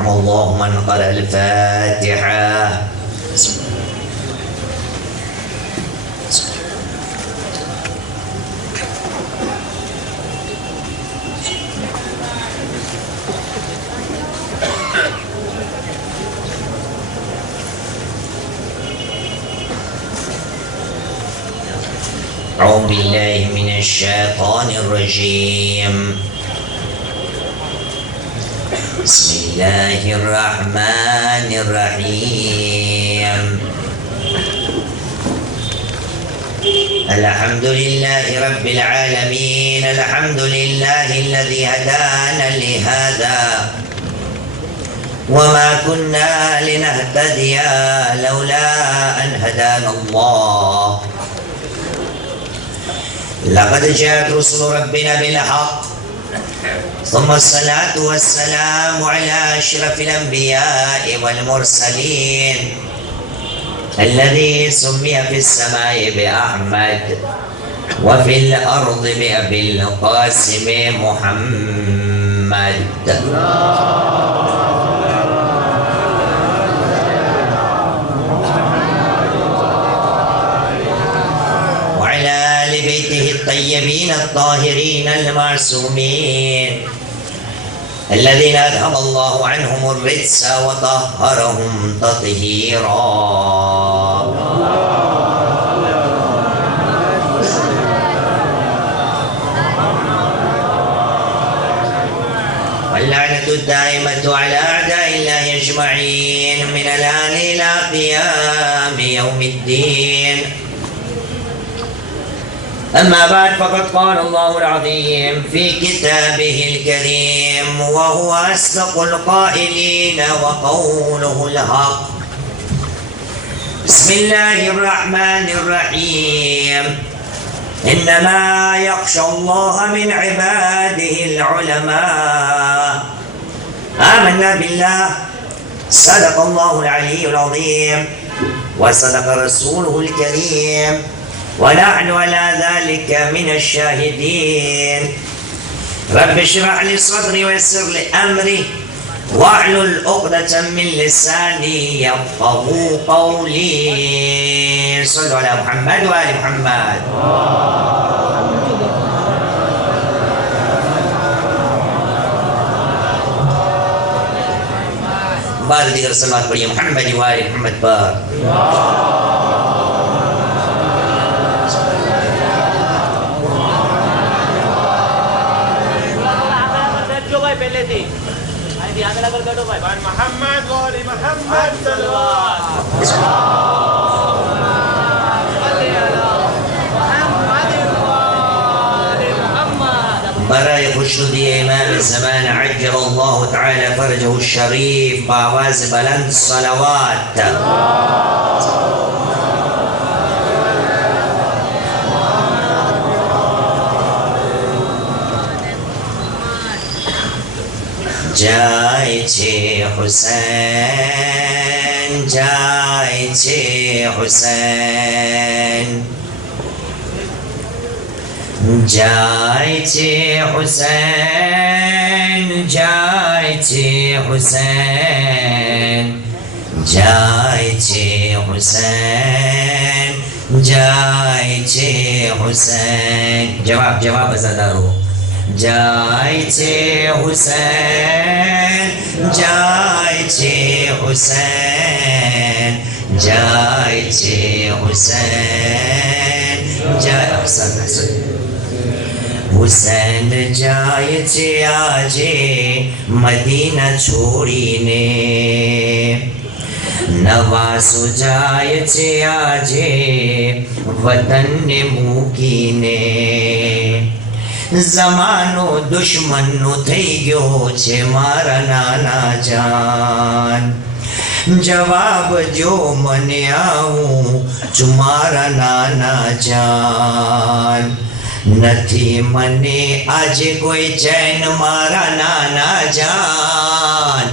يرحم الله من قرأ الفاتحة. أعوذ بالله من الشيطان الرجيم. بسم الله الرحمن الرحيم. الحمد لله رب العالمين. الحمد لله الذي هدانا لهذا وما كنا لنهتدي لولا أن هدانا الله. لقد جاءت رسل ربنا بالحق، ثم الصلاة والسلام على أشرف الأنبياء والمرسلين الذي سمي في السماء بأحمد وفي الأرض بأبي القاسم محمد. بيته الطيبين الطاهرين المعصومين الذين أذهب الله عنهم الرجس وطهرهم تطهيرا. واللعنة الدائمة على أعداء الله أجمعين من الآن إلى قيام يوم الدين. أما بعد، فقد قال الله العظيم في كتابه الكريم وهو أصدق القائلين وقوله الحق. بسم الله الرحمن الرحيم. إنما يخشى الله من عباده العلماء. آمنا بالله، صدق الله العلي العظيم وصدق رسوله الكريم، ونحن على ذلك من الشاهدين. رب اشرح لي صدري ويسر لي أمري واحلل عقدة من لساني يفقهوا قولي. صلوا على محمد وآل محمد. बार दिगर सलात पढ़िए मोहम्मद वाले मोहम्मद पर। पहले थी आगे लगा कर भाई मोहम्मद वाले मोहम्मद برای خوشنودی امام الزمان عجل الله تعالى فرجه الشريف بآواز بلند الصلوات. جای چه حسین، جای چه حسین، جای چه حسین، جای چه حسین، جای چه حسین، جای چه حسین. جواب بزدارو. جای چه حسین، جای چه حسین، جای چه حسین، جای حسین حسین جای چه آجے مدینہ چھوڑینے، نواسو جای چه آجے وطن موکینے. زمانو دشمنو થઈ ગયો છે મારા નાના જાન. જવાબ જો મને આવું મારા નાના જાન. નથી મને આજે કોઈ ચેન મારા નાના જાન.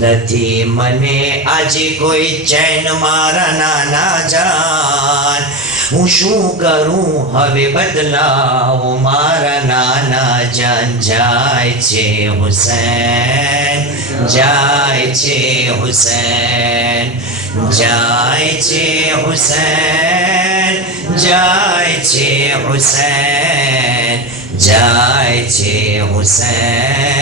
નથી મને આજે કોઈ ચેન મારા નાના જાન. હું શું કરું હવે બદલાવો મારા નાના જાન જાય છે હુસૈન જાય છે હુસૈન જાય છે હુસૈન જાય છે હુસૈન જાય છે હુસૈન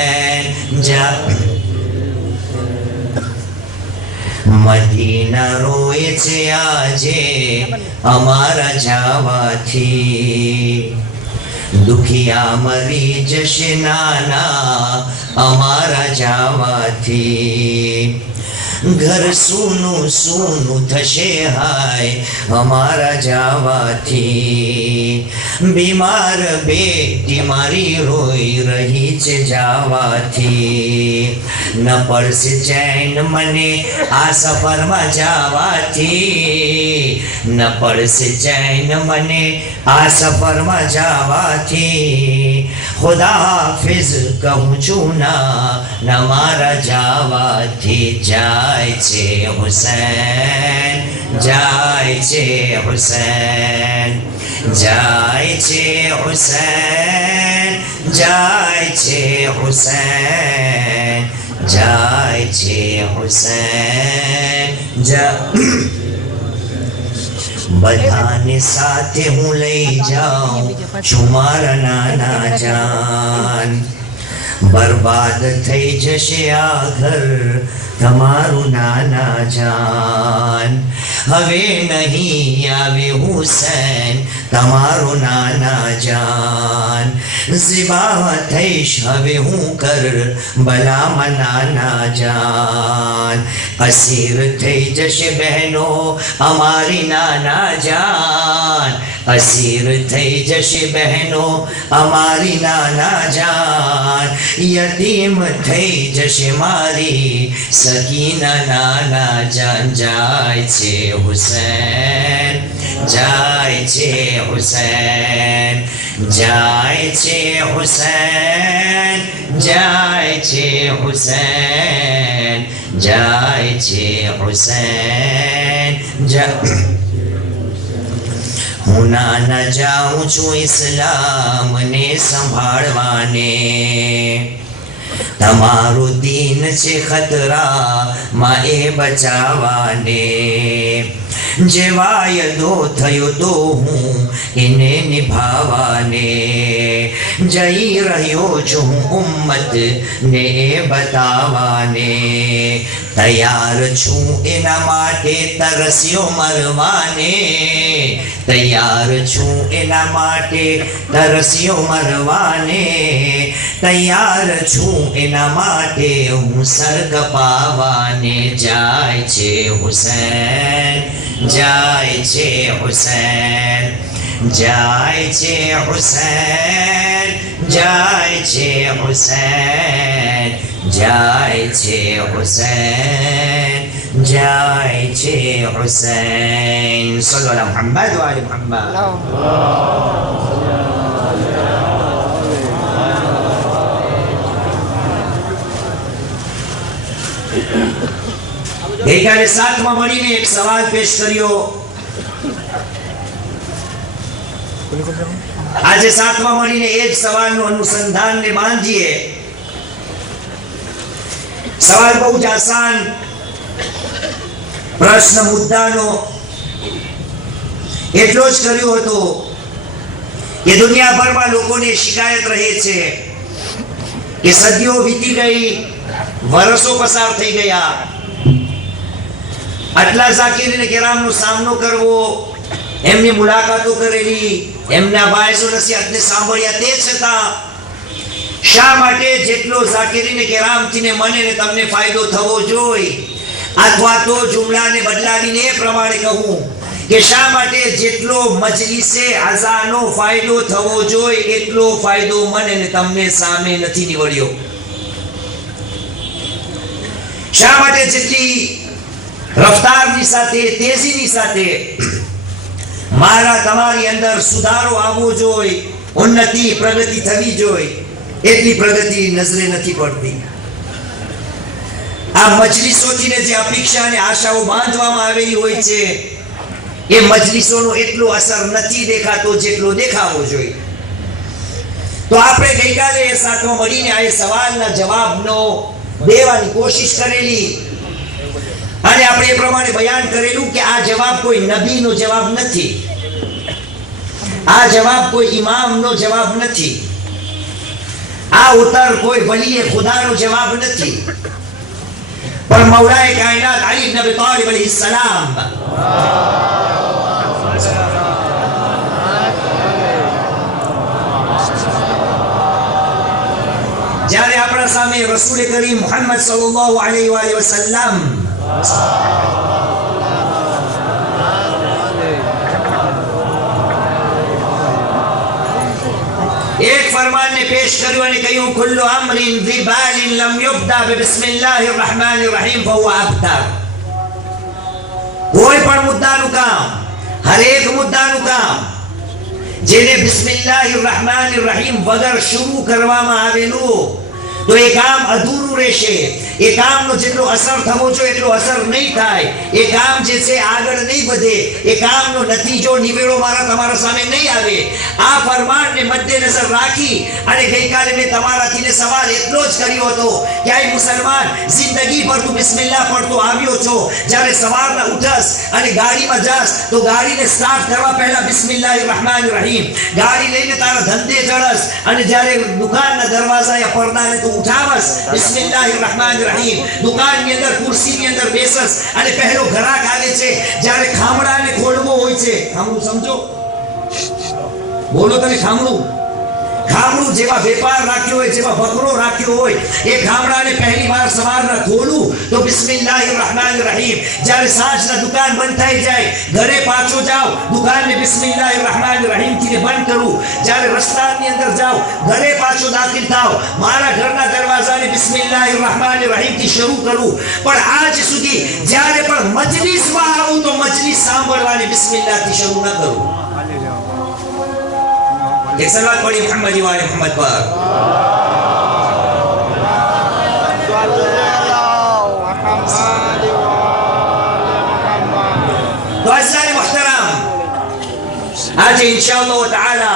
મદીના રોય છે આજે અમારા જવાથી દુખિયા મરી જશે નાના અમારા જવાથી ઘર સૂનું સૂનું થશે હાય અમારા જવાથી બીમાર બેટી મારી રોઈ રહી છે જવાથી ન પડશે ચૈન મને આ સફરમાં જવાથી ન પડશે ચૈન મને આ સફરમાં જવાથી ખુદા હાફિઝ કહું છું ના મારા જવાથી જાય છે હુસૈન જાય છે હુસૈન જાય છે હુસૈન જાય છે હુસૈન જાય છે હુસૈન બધાને સાથે હું લઈ જાઉં છું મારા નાના જાન બરબાદ થઈ જશે આ ઘર તમારું નાના જાન હવે નહીં આવે હુસૈન તમારું નાના જાન ઝિબા થઈશ હવે હું કર બલામાં નાના જાન અસીર થઈ જશે બહેનો અમારી નાના જાન અસીર થઈ જશે બહેનો અમારી નાના જાન યતીમ થઈ જશે મારી સકીના નાના જાન જાય છે હુસૈન જાય છે હુસૈન જાય છે હુસૈન જાય છે હુસૈન જાય છે હુસૈન હું નાના જાઉં છું ઇસ્લામને સંભાળવાને તમારું દીન છે ખતરામાં એ બચાવવાને જે વાયદો થયો તો હું એને નિભાવવાને જઈ રહ્યો છું હું ઉમ્મત ને એ બતાવવાને તૈયાર છું એના માટે તરસ્યો મરવાને તૈયાર છું એના માટે તરસ્યો મરવાને તૈયાર છું એના માટે હું સર કપાવાને જાય છે હુસૈન જાય છે હુસૈન જાય છે હુસૈન જાય છે હુસૈન જાય છે હુસૈન જાય છે હુસૈન સલ્લલ્લાહુ અલા મુહમ્મદ વ આલી મુહમ્મદ ગઈકાલે સાથમાં મળીને એક સવાલ પેશ કર્યો આજે સાથમાં મળીને એ જ સવાલનું અનુસંધાનને બાંધીએ સવાલ બહુ જ આસાન પ્રશ્ન મુદ્દાનો એટલો જ કર્યો હતો કે દુનિયાભરમાં લોકોને શિકાયત રહે છે કે સદીઓ વીતી ગઈ વર્ષો પસાર થઈ ગયા આટલા ઝાકીરીને કેરામનો સામનો કરવો એમની મુલાકાતો કરેલી એમના વાયસો નસીહતને સાંભળ્યા તે છતાં શા માટે જેટલો ઝાકીરીને કેરામથીને મને ને તમને ફાયદો થવો જોઈએ અથવા તો જુમલાને બદલાવીને એ પ્રમાણે કહું કે શા માટે જેટલો મજલિસે અઝાનો ફાયદો થવો જોઈએ એટલો ફાયદો મને ને તમને સામે નથી નીવડ્યો શા માટે જેટલી રફતારની સાથે તેજીની સાથે મારા તમારી અંદર સુધારો આવવો જોઈએ ઉન્નતિ પ્રગતિ થવી જોઈએ એટલી પ્રગતિ નજરે નથી પડતી આ મજલિસોથી જે અપેક્ષા અને આશાઓ બાંધવામાં આવેલી હોય છે એ મજલિસોનો એટલો અસર નથી દેખાતો જેટલો દેખાવો જોઈએ. તો આપણે ગઈકાલે એ સાથમાં મળીને આ સવાલના જવાબનો દેવાની કોશિશ કરેલી અને આપણે એ પ્રમાણે બયાન કરેલું કે આ જવાબ કોઈ નબીનો જવાબ નથી, આ જવાબ કોઈ ઇમામનો જવાબ નથી, આ ઉત્તર કોઈ વલીએ ખુદાનો જવાબ નથી, પણ મૌલાએ કાયનાત અલી ઇબ્ન અબી તાલિબ અલૈહિસ સલામ જ્યારે આપણા સામે રસૂલ કરીમ મુહમ્મદ સલ્લલ્લાહુ અલૈહિ વસલ્લમ એક ફરમાનને પેશ કર્યું અને કહ્યું કુલ્લુ અમરિન ઝિબાલિન લમ યુબદા બિસ્મિલ્લાહિર રહેમાનિર રહીમ ફહુવા અબતર. કોઈ પણ મુદ્દાનું કામ, હરેક મુદ્દાનું કામ જેને બિસ્મિલ્લાહિર રહેમાનિર રહીમ વગર શરૂ કરવામાં આવેલું તો એ કામ અધૂરું રહેશે. એ કામનો જેટલો અસર થવો જોઈએ એટલો અસર નહીં થાય. એ કામ જે છે આગળ નહીં વધે. એ કામનો નતીજો નિવેડો મારા તમારા સામે નહીં આવે. આ ફરમાનને મદ્દેનજર રાખી અને ગઈકાલે મેં તમારાથી સવાલ એટલો જ કર્યો હતો કે આ મુસલમાન જિંદગી પર તું બિસ્મિલ્લાહ પડતો આવ્યો છો, જ્યારે સવારના ઉઠસ અને ગાડીમાં જાસ તો ગાડીને સ્ટાર્ટ કરવા પહેલા બિસ્મિલ્લાહિર રહેમાનિર રહીમ, ગાડી લઈને તારા ધંધે ચડસ અને જ્યારે દુકાનના દરવાજા યા પડદાને તું ઉઠાવસ બિસ્મિલ્લાહિર રહેમાનિર રહીમ, દુકાનની અંદર ખુરશીની અંદર બેસસ અને પહેલો ગ્રાહક આવે છે, જ્યારે ખામડાને ખોલવો હોય છે, ખામડું સમજો, બોલો તમે ખામડું, ખામડું જેવા વેપાર રાખ્યો હોય, જેવા બકરો રાખ્યો હોય, એ ખામડાને પહેલી વાર સવારના ખોલું તો બિસ્મિલ્લાહિર રહેમાનિર રહીમ. જ્યારે સાંજના દુકાન બંધ થઈ જાય, ઘરે પાછો જાવ, દુકાનને બિસ્મિલ્લાહિર રહેમાનિર રહીમ થી બંધ કરું. જ્યારે રસ્તાની અંદર જાવ, ઘરે પાછો દાખલ થાવ, મારા ઘરના દરવાજાને બિસ્મિલ્લાહિર રહેમાનિર રહીમ થી શરૂ કરું. પણ આજ સુધી જ્યારે પણ મજલિસમાં આવું તો મજલિસ સાંભળવાની બિસ્મિલ્લાહ થી શરૂ ન કરું. एक सलात पढ़ी मोहम्मद वाले मोहम्मद पर. तो अज़ीज़ान मुहतरम, आज इंशाअल्लाह ताला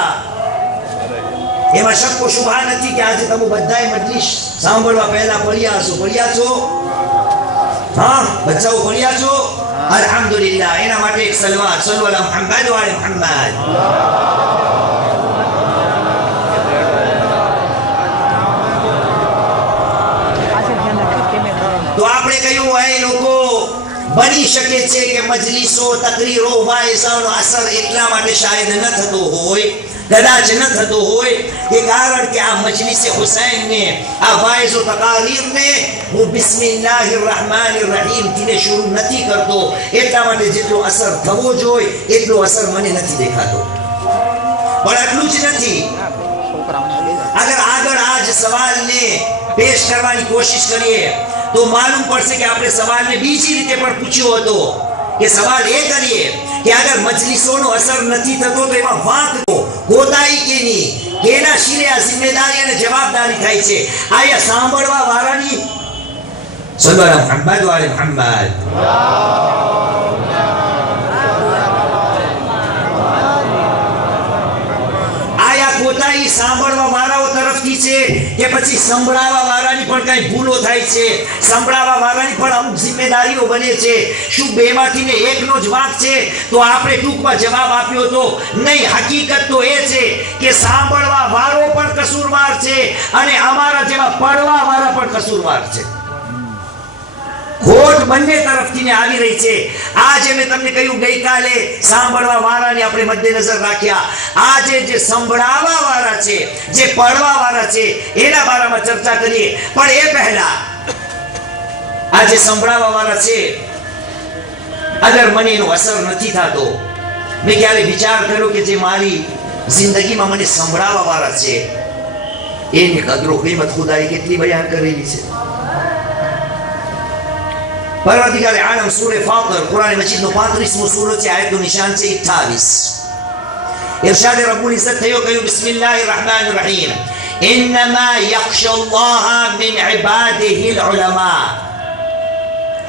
એમાં શક કો શુભા નથી કે આજે તમે બધાએ મજલિસ સાંભળવા પહેલા પડ્યા છો? હા, બચ્ચાઓ પડ્યા છો? અલ્હમ્દુલિલ્લાહ. એના માટે એક સલવાત સલ્લુ અલા મુહમ્મદ વાલે મુહમ્મદ. તો આપણે કહ્યું એ લોકો બની શકે છે કે મજલિસો, તકરીરો, વાયઝાનો અસર એટલા માટે શાયદ ન થતો હોય, કદાચ ન થતો હોય કે કારણ કે આ મજલિસે હુસૈનને, આ વાયઝો તકારીરને હું બિસ્મિલ્લાહિર રહેમાનિર રહીમ થી શરૂ નથી કરતો, એટલા માટે જેટલો અસર થવો જોઈએ એટલો અસર મને નથી દેખાતો. પણ આટલું જ નથી, અગર આગળ આ જ સવાલને પેશ કરવાની કોશિશ કરીએ તો માલુમ પડશે કે આપણે સવાલને બીજી રીતે પણ પૂછ્યો હતો કે સવાલ એ કરીએ કે અગર મજલિસોનો અસર નથી થતો તો એમાં વાંક કોતાઈ કેની, કેના શિરે આ જિમ્મેદારી અને જવાબદારી થાય છે? આયા સાંભળવા વાળાની સલ્લલ્લાહુ મુહમ્મદ વાલે મુહમ્મદ. કોતાઈ સાંભળવા વાળાઓ તરફથી છે કે પછી સંભળાવા વાળાની પણ કઈ ભૂલો થાય છે, સંભળાવા વાળાની પણ અમુક જિમ્મેદારીઓ બને છે? શું બેમાંથી એકનો જ વાંક છે? તો આપણે ટૂંકમાં જવાબ આપ્યો હતો નહીં. હકીકત તો એ છે કે સાંભળવા વાળો પણ કસૂરવાર છે અને અમારા જેવા પડવા વાળા પણ કસૂરવાર છે. ખોટ બંને તરફથી આવી રહી છે. આજે મેં તમને કહ્યું ગઈકાલે સાંભળવા વાળાને આપણે મદ્દેનજર રાખ્યા. આજે જે સંભળાવા વાળા છે, જે પડવા વાળા છે, એના બારામાં ચર્ચા કરીએ. પણ એ પહેલા આજે સંભળાવા વાળા છે, અગર મને એનો અસર નથી થતો, મેં ક્યારે વિચાર કર્યો કે જે મારી જિંદગીમાં મને સંભળાવા વાળા છે એની કદરો કિંમત ખુદાએ કેટલી બયાન કરેલી છે. परवरदिगार आलम सूरह फातिर कुरान मजीद नो 35मो सूरो છે, આયતનું નિશાન છે 28. इरशाद रब्बुल इज्जत થયો કહ્યું બિસ્મિલ્લાહિર રહેમાનિર રહીમ ઇન્નમા યખ્શા અલ્લાહ મિન ઇબાદિહિલ ઉલમા.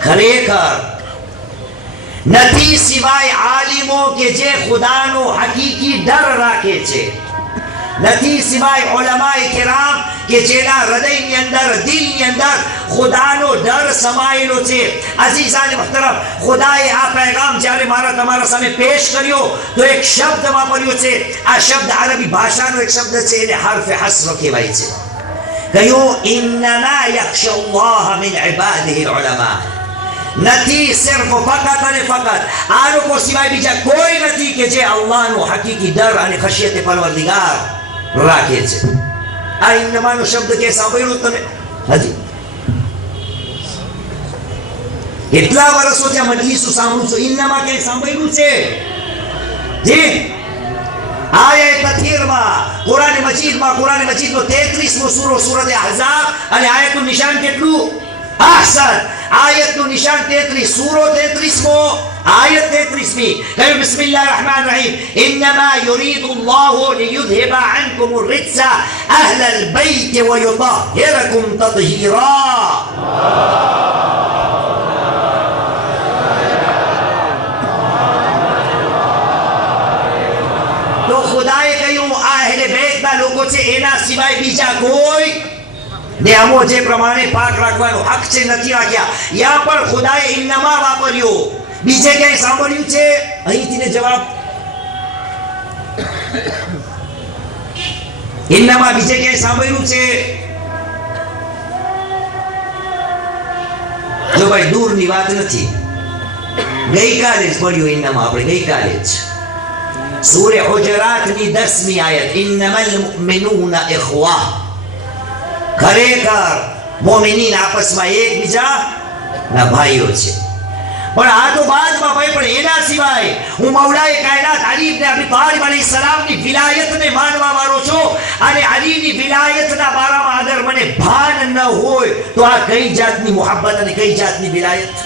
ખરેખર નથી સિવાય આલિમો કે જે ખુદાનો હકીકી ડર રાખે છે, નથી સિવાય ઉલમાએ કિરામ કે જેના હૃદયની અંદર, દિલની અંદર ખુદાનો ડર સમાયેલો છે. અઝીઝાન મુહતરમ, ખુદાએ આ પેગામ જ્યારે મારા તમારા સામે પેશ કર્યો તો એક શબ્દ વાપર્યો છે. આ શબ્દ અરબી ભાષાનો એક શબ્દ છે, એને હર્ફ હસ્ર કહેવાય છે. કહ્યું ઇન્નમા યખ્શલ્લાહ મિન ઇબાદિહિ ઉલમા. નથી સિર્ફ ફકત અને ફકત આ લોકો સિવાય બીજા કોઈ નથી કે જે અલ્લાહનો હકીકી ડર અને ખશિયત પરવરદિગાર રાખે છે. આ ઇન્નમાનો શબ્દ કે સાંભળ્યું તમે? હજી કેટલા વર્ષોથી આ મજલિસો સાંભળું છું, ઇન્નમાં કે સાંભળ્યું છે? જી, આયત તથીરમાં કુરાન મજીદમાં 33મો સૂરો સૂરત અહઝાબ અને આયતનું નિશાન કેટલું? અહસન. આયતનું નિશાન 33, સૂરો 33મો, આયત 33મી. કહ્યું બિસ્મિલ્લાહિર રહમાનિર રહીમ, ઇન્નમા યુરીદુ અલ્લાહુ લિયુذهبa عنكم الرجس أهل البيت ويطهركم تطهيرا. તો ખુદાએ કહ્યું આ અહેલે બેતના લોકો છે, એના સિવાય બીજા કોઈ નિયમો જે પ્રમાણે પાક રાખવાનો હક છે નથી રાખ્યા. યા પણ ખુદાએ ઇન્નમાં વાપર્યો. બીજે ક્યાંય સાંભળ્યું છે? અહીંથી ને જવાબ ઇન્નમાં બીજે ક્યાંય સાંભળ્યું છે? જો ભાઈ દૂરની વાત નથી, ગઈકાલે જ પડ્યું ઇન્નમાં, આપણે ગઈકાલે જ સૂરે હુજરાતની 10મી આયત, ઇન્નમલ મુમિનૂના ઇખ્વા. ખરેખર મોમિનીન આપસમાં એકબીજાના ભાઈઓ છે. પણ આ તો બાદમાં ભાઈ, પણ એના સિવાય હું મૌલાએ કાયનાત અલી ઇબ્ન અબી તાલિબ અલૈહિસ્સલામની વિલાયતને માનવા વાળો છું, અને અલીની વિલાયતના બારામાં અગર મને ભાન ન હોય તો આ કઈ જાતની મોહબ્બત અને કઈ જાતની વિલાયત?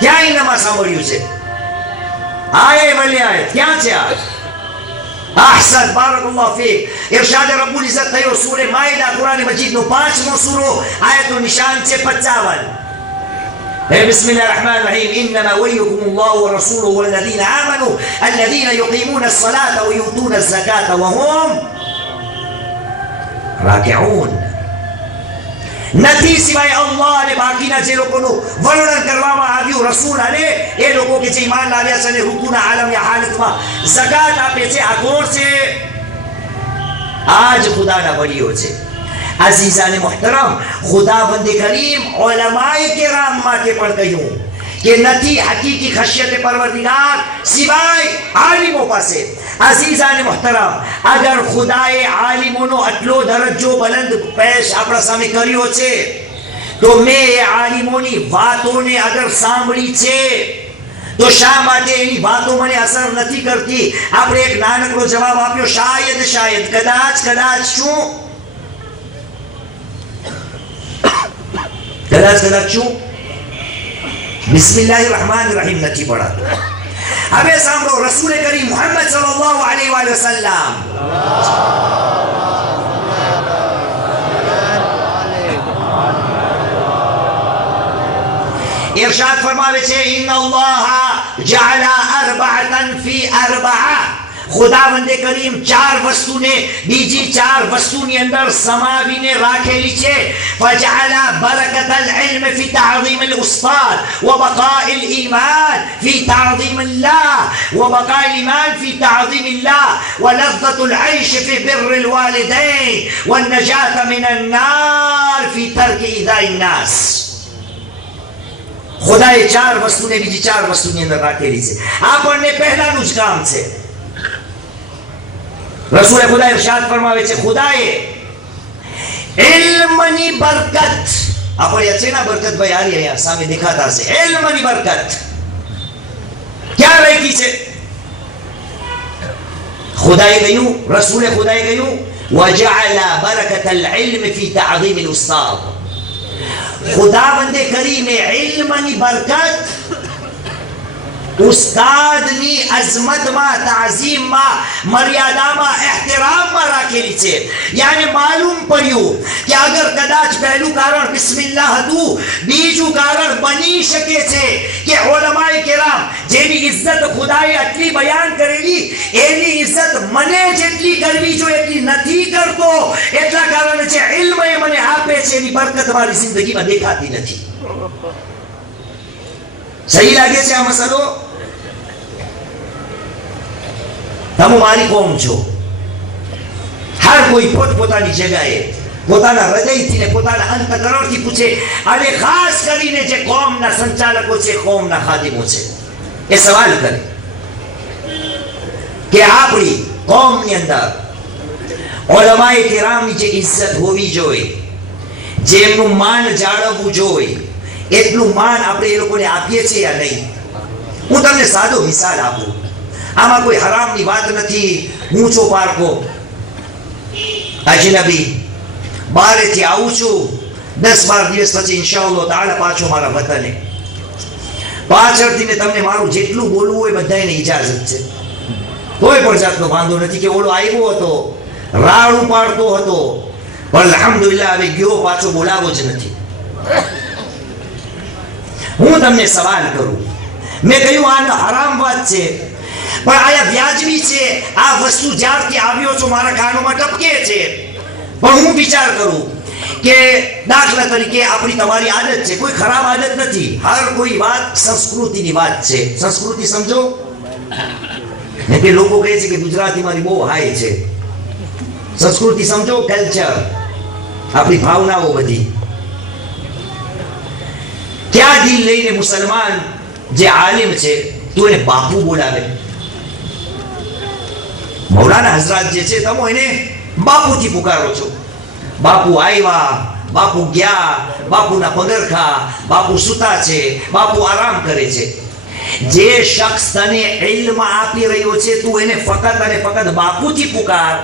ક્યાં ઇન્નમાં સાંભળ્યું છે? આયે વલી આયત ક્યાં છે? આ અહસન, બારકલ્લાહુ ફીક. ઇરશાદ રબ્બુલ ઇઝ્ઝત થયો સૂરે માઇદા, કુરાન મજીદનો 5મો સૂરો, આયતનું નિશાન છે 55. بسم الله الرحمن الرحيم إنما وليكم الله ورسوله والذين آمنوا الذين يقيمون الصلاة ويؤتون الزكاة وهم راكعون. નથી સિવાય અલ્લાહ અને બાકીના જે લોકોનું વર્ણન કરવામાં આવ્યું રસૂલ અને એ લોકો કે જે ઈમાન લાવ્યા છે અને રૂકુના આલમની હાલતમાં ઝકાત આપે છે. આ કોણ છે? આજ ખુદાના વલીઓ છે. અઝીઝાને મુહતરમ, ખુદાવંદ કરીમ ઉલમાએ કિરામ માટે પણ કહ્યું કે નથી હકીકી ખશિયત પરવરદિગાર સિવાય આલિમો પાસે. અઝીઝાને મુહતરમ, અગર ખુદાએ આલિમોનો આટલો દરજ્જો બલંદ પેશ આપણા સામે કર્યો છે તો મેં એ આલિમોની વાતોને અગર સાંભળી છે તો શા માટે એની વાતો મને અસર નથી કરતી? આપણે એક નાનકડો જવાબ આપ્યો, શાયદ, કદાચ. શું? કદાચ શું? બિસ્મિલ્લાહિર રહમાનિર રહીમ નથી પડાતો. હવે સાંભળો, રસૂલ કરીમ મુહમ્મદ સલ્લલ્લાહુ અલૈહિ વસલ્લમ ઇરશાદ ફરમાવે છે, ઇન્નલ્લાહ જઅલા અરબઅતન ફી અરબઆ. ખુદાવંદ કરીમ 4 વસ્તુને બીજી 4 વસ્તુની અંદર સમાવીને રાખેલી છે. ફજઅલા બરકતલ ઇલ્મ ફી તાઝીમ અલ ઉસ્તાદ વ બકાઇલ ઈમાન ફી તાઝીમ અલ્લાહ વ બકાઇલ ઈમાન ફી તાઝીમ અલ્લાહ વ લذة العيش ફી بر الوالدين والنجاة من النار ફી ترك إيذاء الناس. ખુદાએ 4 વસ્તુને બીજી 4 વસ્તુની અંદર રાખેલી છે. આપણને પહેલાનું જ કામ છે. રસૂલ ખુદા ઇરશાદ ફરમાવે છે, ખુદાએ ઇલ્મની બરકત, આપણે અચેના બરકત ભાઈ આ રહ્યા સામે દેખાતા છે, ઇલ્મની બરકત ક્યાં રાખી છે? ખુદાએ કહ્યું, રસૂલે ખુદાએ કહ્યું, વજઅલા બરકતલ ઇલ્મ ફી તાઝીમ અલ ઉસ્તાદ. ખુદાવંદે કરીમે ઇલ્મની બરકત ઉસ્તાદની અઝમતમાં, તાઝીમમાં, મર્યાદામાં, એહતરામમાં રાખેલી છે. યાની માલુમ પડ્યું કે અગર કદાચ પહેલું કારણ બિસ્મિલ્લાહ હતું, બીજું કારણ બની શકે છે કે ઉલમાએ કેરામ જેની ઇજ્જત ખુદાએ આટલી બયાન કરેલી એની ઇજ્જત મને જેટલી કરવી જોઈએ એટલી નથી કરતો. એટલા કારણે છે ઇલ્મ એ મને આપે છે એની બરકત મારી જિંદગીમાં દેખાતી નથી. સહી લાગે છે આ મસલો? તમે મારી કોમ છો. હર કોઈ પોતપોતાની જગ્યાએ પોતાના હૃદયથી ને પોતાના અંતકરણથી પૂછે. અને ખાસ કરીને જે કોમના સંચાલકો છે, કોમના ખાદિમો છે, એ સવાલ કરે કે આપણી કોમની અંદર ઉલમાએ કિરામની જે ઇજ્જત હોવી જોઈએ, જે એમનું માન જાળવવું જોઈએ, એટલું માન આપણે એ લોકોને આપીએ છીએ યા નહીં? હું તમને સાદો મિસાલ આપું. આમાં કોઈ હરામની વાત નથી. હું છો પારકો અજનબી, બહારેથી આવું છું, 10-12 દિવસ પછી ઇન્શાઅલ્લાહ તાઆલા પાછો મારા વતને. પાછળથી તમને મારું જેટલું બોલવું હોય બધાને ઇજાઝત છે. કોઈ પણ જાતનો વાંધો નથી કે ઓલો આવ્યો હતો, રાડું પાડતો હતો, પણ અલ્હમ્દુલિલ્લાહ હવે ગયો, પાછો બોલાવો જ નથી. હું તમને સવાલ કરું, મેં કહ્યું આ હરામ વાત છે, પણ આયા વ્યાજબી છે. આ વસ્તુ જ્યારથી આવ્યો છો મારા કાનોમાં ટપકે છે. પણ હું વિચાર કરું કે દાખલા તરીકે આપણી તમારી આદત છે, કોઈ ખરાબ આદત નથી. હર કોઈ વાત સંસ્કૃતિની વાત છે. સંસ્કૃતિ સમજો કે લોકો કહે છે કે ગુજરાતી મારી બહુ હાઈ છે. સંસ્કૃતિ સમજો, કલ્ચર, આપણી ભાવનાઓ બધી. ક્યાં દિલ લઈને મુસલમાન જે આલિમ છે તું એને બાપુ બોલાવે? મૌલાના હઝરત જે છે તમે એને બાપુથી પુકારો છો. બાપુ આવ્યા, બાપુ ગયા, બાપુના પગરખા, બાપુ સૂતા છે, બાપુ આરામ કરે છે. જે શખ્સ તને ઇલ્મ આપી રહ્યો છે તું એને ફકત અને ફકત બાપુથી પુકાર.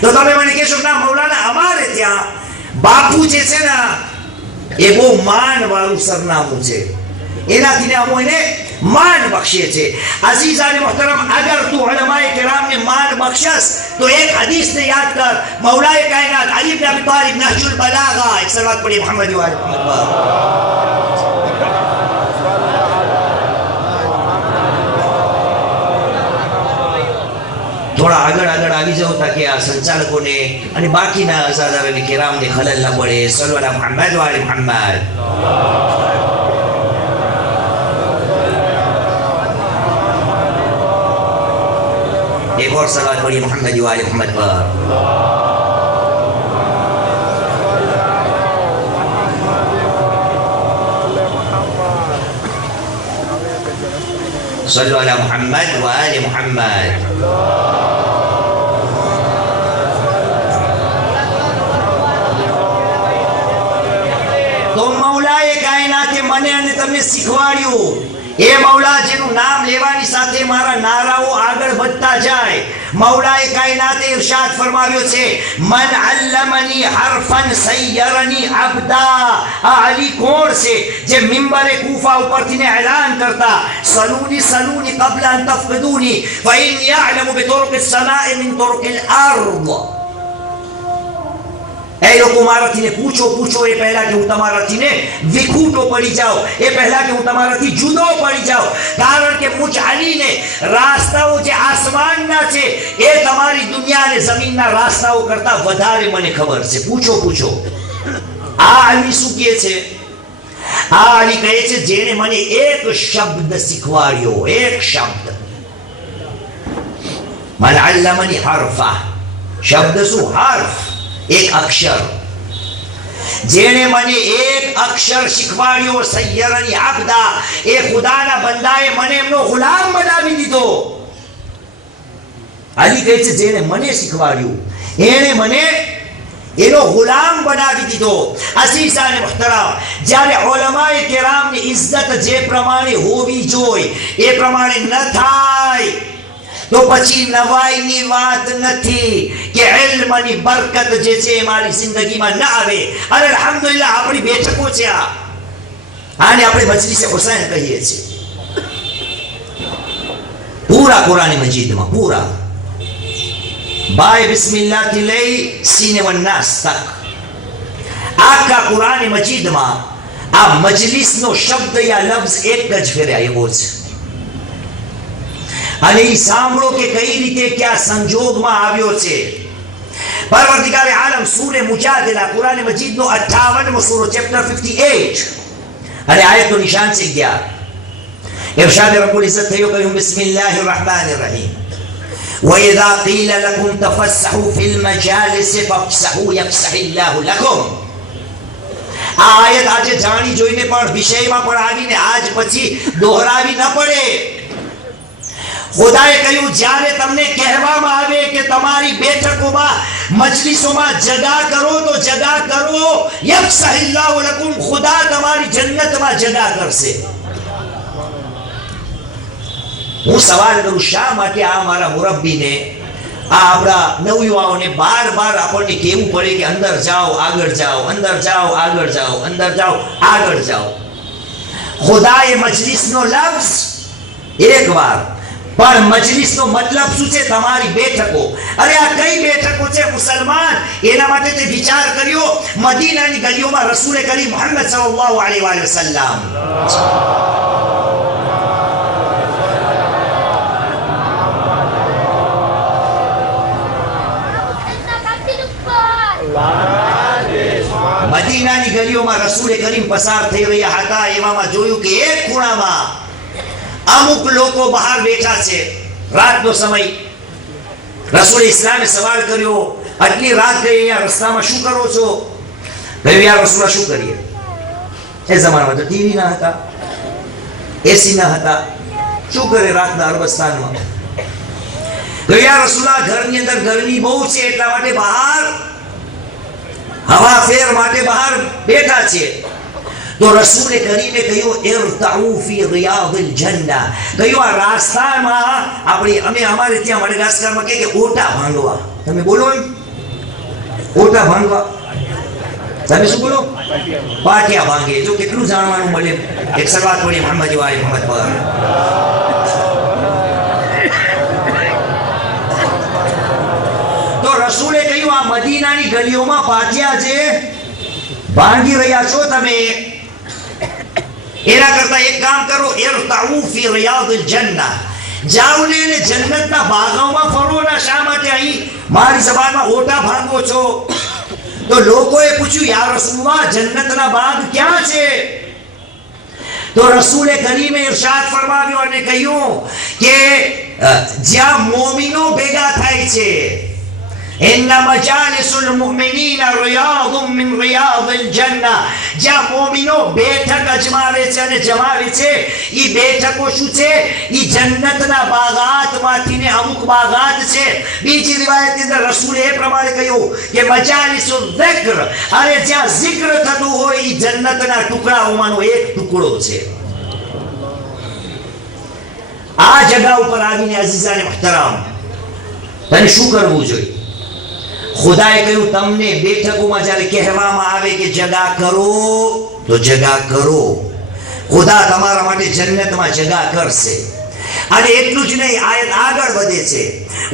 તો તમે મને કહેશો ના મૌલાના અમારે ત્યાં બાપુ જે છે ને એ બહુ માન વાળું સરનામું છે, એનાથી ને અમે એને मान बख्शे छे. अजीजान मोहतरम, अगर तू उलमाए किराम ने मान बख्शस तो एक हदीस ने याद कर. मौलाए कायनात अली इब्न अबी तालिब नहजुल बलागा, एक सलात पढ़िए मोहम्मद व आले मोहम्मद. थोड़ा આગળ આવી જાઓ તાકી આ સંચાલકોને અને બાકીના અઝાદારોને કિરામને ખલલ ન પડે. સલ્લલ્લાહુ અલા મુહમ્મદ વ આલે મુહમ્મદ. एक और सलात पढ़िए मोहम्मद व आले मोहम्मद पर. सल्लल्लाहु अला मुहम्मद व आले मुहम्मद. तो मौलाए कायनाते મને અને તમને શીખવાડ્યું. એ મૌલા જેનું નામ લેવાની સાથે મારા નારાઓ આગળ વધતા જાય. મૌલાએ કાયનાતે ઇરશાદ ફરમાવ્યો છે, મન અલ્લમની હરફન સય્યરની અબદા. આ અલી કોણ છે જે મિંબરે કૂફા ઉપરથી ને એલાન કરતા, સલૂની સલૂની قبل ان تفقدوني فإن يعلم بطرق السماء من طرق الأرض. એ લોકો મારાથી ને પૂછો એ પહેલા કે હું તમારાથી ને વિખૂટો પડી જાઉં, એ પહેલા કે હું તમારાથી જુદો પડી જાઉં. કારણ કે મુજ અલીને રાસ્તાઓ જે આસમાનના છે એ તમારી દુનિયા અને જમીનના રાસ્તાઓ કરતા વધારે મને ખબર છે. પૂછો. આ અલી શું કહે છે? આ અલી કહે છે જેને મને એક શબ્દ શીખવાડ્યો, એક શબ્દ. મન અલ્લમની હરફા. શબ્દ શું? હર્ફ, એક અક્ષર. જેણે મને એક અક્ષર શીખવાડ્યો, સય્યરની અબદા, એ ખુદાના બંદાએ મને એમનો ગુલામ બનાવી દીધો. અલી કહે છે જેણે મને શીખવાડ્યું એણે મને એનો ગુલામ બનાવી દીધો. અઝીઝાન મુહતરમ, જ્યારે ઉલમાએ કિરામની ઇજ્જત જે પ્રમાણે હોવી જોઈએ એ પ્રમાણે ન થાય તો પછી નવાઈની વાત નથી કે ઇલ્મની બરકત જે છે મારી જિંદગીમાં ન આવે. અને અલ્હમ્દુલિલ્લાહ આપણી બેઠકો છે, આને આપણે મજલિસે હુસૈન કહીએ છીએ. પૂરા કુરાન મજીદમાં પૂરા બાય બિસ્મિલ્લાહ થી લઈ સીને વન્નાસ તક આખા કુરાન મજીદમાં આ મજલિસનો શબ્દ યા લફ્ઝ એક જ ફેરે આવ્યો છે અને એ સાંભળો કે કઈ રીતે કયા સંજોગમાં આવ્યો છે. પરવરદિગાર આલમ સૂરે મુજાદલા કુરાન મજીદનો 58મો સૂરો ચેપ્ટર 58 અને આયતનો નિશાન છે 11. ارشاد رب العزت થયો કહ્યું બિસ્મિલ્લાહિર રહમાનિર રહીમ وإذا قيل لكم تفسحوا في المجالس فافسحوا يفسح الله لكم. આ આયત આજે જાણી જોઈને પણ વિષયમાં પણ આવીને આજ પછી દોહરાવી ન પડે. ખુદાએ કહ્યું જ્યારે તમને કહેવામાં આવે કે તમારી બેઠકોમાં મજલિસોમાં જગા કરો તો જગા કરો. યફસહિલ્લાહુ લકુમ, ખુદા તમારી જન્નતમાં જગા કરશે. હું સવાલ કરું શા માટે આ મારા મુરબ્બીને આ આપણા નવયુવાઓને બાર આપણને કહેવું પડે કે અંદર જાઓ આગળ જાઓ, અંદર જાઓ આગળ જાઓ, અંદર જાઓ આગળ જાઓ. ખુદાએ મજલિસનો લફ્ઝ એકવાર, પણ મજલિસનો મતલબ શું છે? તમારી બેઠકો. અરે આ કઈ બેઠકો છે મુસલમાન? એના માટે તે વિચાર કર્યો. મદીનાની ગલીઓમાં રસૂલે કરીમ મુહમ્મદ સલ્લલ્લાહુ અલૈહિ વસલ્લમ મદીનાની ગલીઓમાં રસૂલે કરીમ પસાર થઈ રહ્યા હતા. એવામાં જોયું કે એક ખૂણામાં અમુક લોકો બહાર બેઠા છે. રાતનો સમય. રસૂલે ઇસ્લામે સવાલ કર્યો, આટલી રાત ગઈ અહીંયા રસ્તામાં શું કરો છો? કહ્યું યા રસૂલા શું કરીએ? એ જમાનામાં તો ટીવી ના હતા, એસી ના હતા, શું કરે રાતના અરબસ્તાનમાં? કહ્યું યા રસૂલા ઘરની અંદર ગરમી બહુ છે એટલા માટે બહાર હવા ફેર માટે બહાર બેઠા છે. તો રસૂલે કરીને કહ્યું ઇરતાઉ ફી રિયાદિલ જન્નહ. કહ્યું આ રાસ્તામાં અમે અમારે ત્યાં મડગાસ્કરમાં કે ઓટા ભાંગવા. તમે બોલો ઓટા ભાંગવા. તમે શું બોલો? પાટિયા ભાંગે. જો કેટલું જાણવાનું મળે. એક સલવાત પડી મોહમ્મદ વાલી મોહમ્મદ પર. તો રસૂલે કહ્યું આ મદીનાની ગલીઓમાં પાટિયા જે ભાંગી રહ્યા છો તમે, એના કરતા એક કામ કરો, ઇરતાઉ ફી રિયાદિલ જન્નહ. જાઓ ને જન્નતના બાગોમાં ફરો ના. શા માટે અહીં મારી જબાનમાં ઓટા ભાંગો છો? તો લોકોએ પૂછ્યું યા રસૂલલ્લાહ જન્નતના બાગ ક્યાં છે? તો રસૂલે કરીમે ઇરશાદ ફરમાવ્યો અને કહ્યું કે જ્યાં મોમિનો ભેગા થાય છે. إن مجالس المؤمنين رياض من رياض الجنة. જ્યાં મોમિનો બેઠક અજમાવે છે અને જમાવે છે, ઈ બેઠકો શું છે? ઈ જન્નતના બાગાતમાંથી ને અમુક બાગાત છે. બીજી રિવાયતની અંદર રસૂલે એ પ્રમાણે કહ્યું કે મજાલિસુ ઝિક્ર, અરે જ્યાં zikr થતું હોય ઈ જન્નતના ટુકડાઓમાંનો એક ટુકડો છે. આ જગા ઉપર આવીને અઝીઝાને મુહતરમ તને શું કરવું જોઈએ? ખુદાએ કહ્યું તમને બેઠકોમાં જ્યારે કહેવામાં આવે કે જગા કરો તો જગા કરો. ખુદા તમારા માટે જન્નતમાં જગા કરશે. અને એટલું જ નહીં, આયત આગળ વધે છે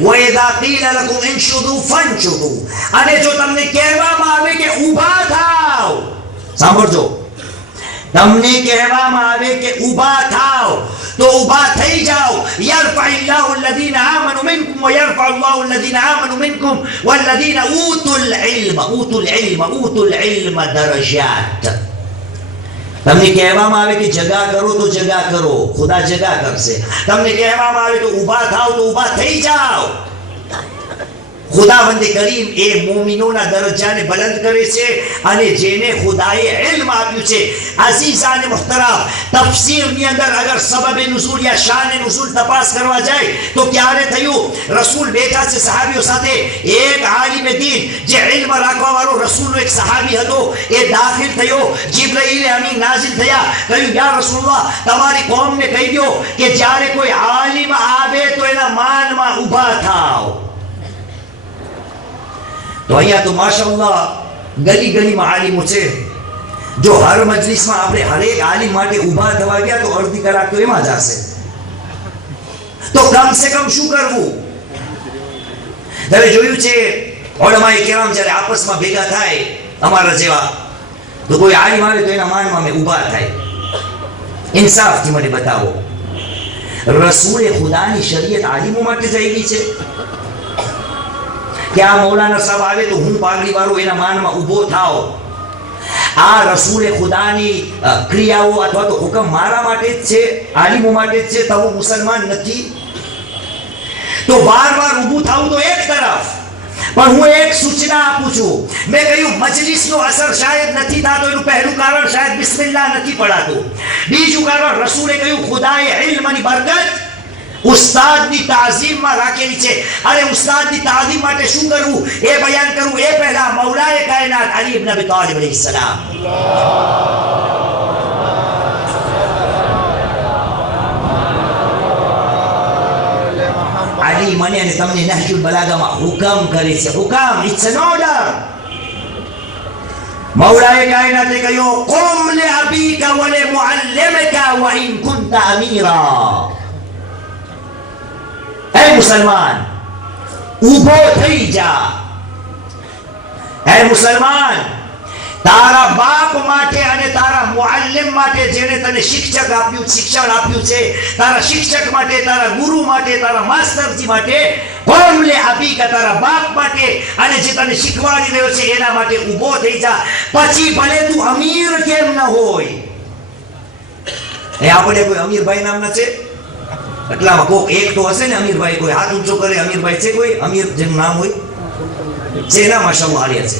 વઇઝા قીલ લકુમ ઇનશુદુ ફનશુદુ. અને જો તમને કહેવામાં આવે કે ઊભા થાઓ, સાંભળજો, તમને કહેવામાં આવે કે ઊભા થાઓ તો ઊભા થઈ જાઓ. યરફાઇલ્લાહુ અલ્લઝીના આમનુ મિનકુમ વયરફાઉલ્લાહુ અલ્લઝીના આમનુ મિનકુમ વલ્લઝીના ઊતુલ ઇલ્મ દરજાત. તમને કહેવામાં આવે કે જગા કરો તો જગા કરો, ખુદા જગા કરશે. તમને કહેવામાં આવે તો ઊભા થાઓ તો ઊભા થઈ જાઓ. ખુદાવંદ કરીમ એ મોમિનોના દરજ્જાને બલંદ કરે છે. અને જેને ખુદાએ ઇલ્મ આપ્યું છે, અઝીઝાને મુહતરમ, તફસીરની અંદર અગર સબબે નુઝૂલ યા શાને નુઝૂલ તપાસ કરવા જાય તો ક્યારે થયું? રસૂલ બેઠા છે સહાબીઓ સાથે. એક આલિમે દીન જે ઇલ્મ રાખવા વાળો રસૂલનો એક સહાબી હતો, એ દાખિલ થયો. જિબ્રાઈલ અમીન નાઝિલ થયા. કહ્યું યા રસૂલલ્લાહ તમારી કોમને કહી દો કે જ્યારે કોઈ આલિમ આવે તો એના માનમાં ઊભા થાઓ. તો અહીંયા તો માશાઅલ્લાહ ગલી ગલીમાં આલિમો છે. જો હર મજલિસમાં આપણે હરેક આલિમ માટે ઊભા થવા ગયા તો અડધી કલાક તો એમાં જશે. તો કમ સે કમ શું કરવું? તમે જોયું છે ઉલમાએ કિરામ જ્યારે આપસમાં ભેગા થાય અમારા જેવા, તો કોઈ આલિમ આવે તો એના માનમાં મેં ઊભા થાય. ઇન્સાફથી મને બતાવો, રસૂલે ખુદાની શરીયત આલિમો માટે જ આવી છે કે આ મૌલાના સાહેબ આવે તો હું પાઘડી વાળો એના માનમાં ઊભો થાવ? આ રસૂલે ખુદાની ક્રિયાઓ અથવા તો હુકમ મારા માટે જ છે, આલિમો માટે જ છે, તો હું મુસલમાન નથી? તો વાર ઊભું થાવું તો એક તરફ, પણ હું એક સૂચના આપું છું. મેં કહ્યું મજલિસનો અસર શાયદ નથી થતો, એનું પહેલું કારણ શાયદ બિસ્મિલ્લાહ નથી પડાતું. બીજું કારણ રસૂલે કહ્યું ખુદાએ ઇલ્મની બરકત ઉસ્તાદની તાઝીમમાં રાખેલી છે. અરે ઉસ્તાદની તાઝીમ માટે શું કરવું એ બયાન કરવું એ પહેલા મૌલાએ કાયનાત અલી ઇબ્ન અબી તાલિબ અલૈહિસ્સલામ, અલી મને અને તમને નહજુલ બલાગામાં હુકમ કરે છે. હુકમ, ઇટ્સ એન ઓર્ડર. મૌલાએ કાયનાતે કહ્યું કુમ લિ અબીકા વ લિ મુઅલ્લિમિકા વ ઇન કુંતા અમીરા. એ મુસલમાન, ઊભો થઈ જા. એ મુસલમાન, તારા બાપ માટે અને તારા મુઅલ્લિમ માટે, જેણે તને શિક્ષણ આપ્યું છે, તારા શિક્ષક માટે, તારા ગુરુ માટે, તારા માસ્ટરજી માટે, કુમ લિ અબીકા, તારા બાપ માટે અને જે તને શીખવાડી રહ્યો છે એના માટે ઊભો થઈ જા. પછી ભલે તું અમીર કેમ ન હોય. એ આપણે કોઈ અમીરભાઈ નામના છે? એટલામાં કોક એક તો હશે ને અમીરભાઈ, કોઈ હાથ ઊંચો કરે. અમીરભાઈ છે કોઈ અમીર જેનું નામ હોય? છે ના? માશાઅલ્લાહ આલિયા છે.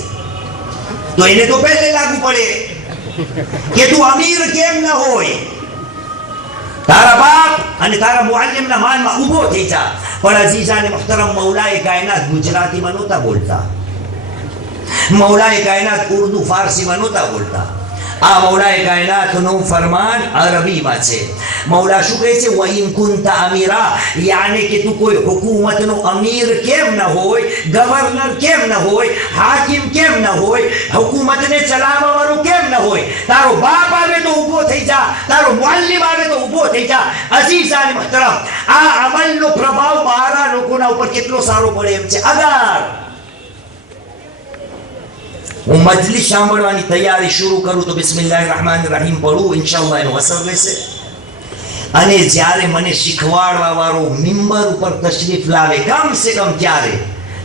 તો એને તો પહેલે લાગુ પડે કે તું અમીર કેમ ન હોય. તારા બાપ અને તારા મુઅલ્લિમના માનમાં ઊભો થઈ જા. પણ અઝીઝાને મુહતરમ, મૌલાએ કાયનાત ગુજરાતીમાં નહોતા બોલતા, મૌલાએ કાયનાત ઉર્દુ ફારસીમાં નહોતા બોલતા. આ મૌલાએ કાયનાતનું ફરમાન અરબીમાં છે. મૌલા શું કહે છે? વ ઇન કુંતા અમીરા, યાને કે તું કોઈ હુકુમતનો અમીર કેમ ન હોય, ગવર્નર કેમ ન હોય, હાકિમ કેમ ન હોય, હુકુમતને ચલાવવા વાળો કેમ ન હોય. તારો બાપ આવે તો ઊભો થઈ જા, તારો મુઅલ્લિમ આવે તો ઊભો થઈ જા. અઝીઝાને મુહતરમ, આ અમલનો પ્રભાવ બહારના લોકોના ઉપર કેટલો સારો પડે એમ છે. અગર હું મજલિસ સાંભળવાની તૈયારી શરૂ કરું તો બિસ્મિલ્લાહિર રહેમાનિર રહીમ પડું, ઇન્શાઅલ્લાહ એનો અસર રહેશે. અને જ્યારે મને શીખવાડવા વાળો મિંબર ઉપર તશરીફ લાવે, કમ સે કમ ત્યારે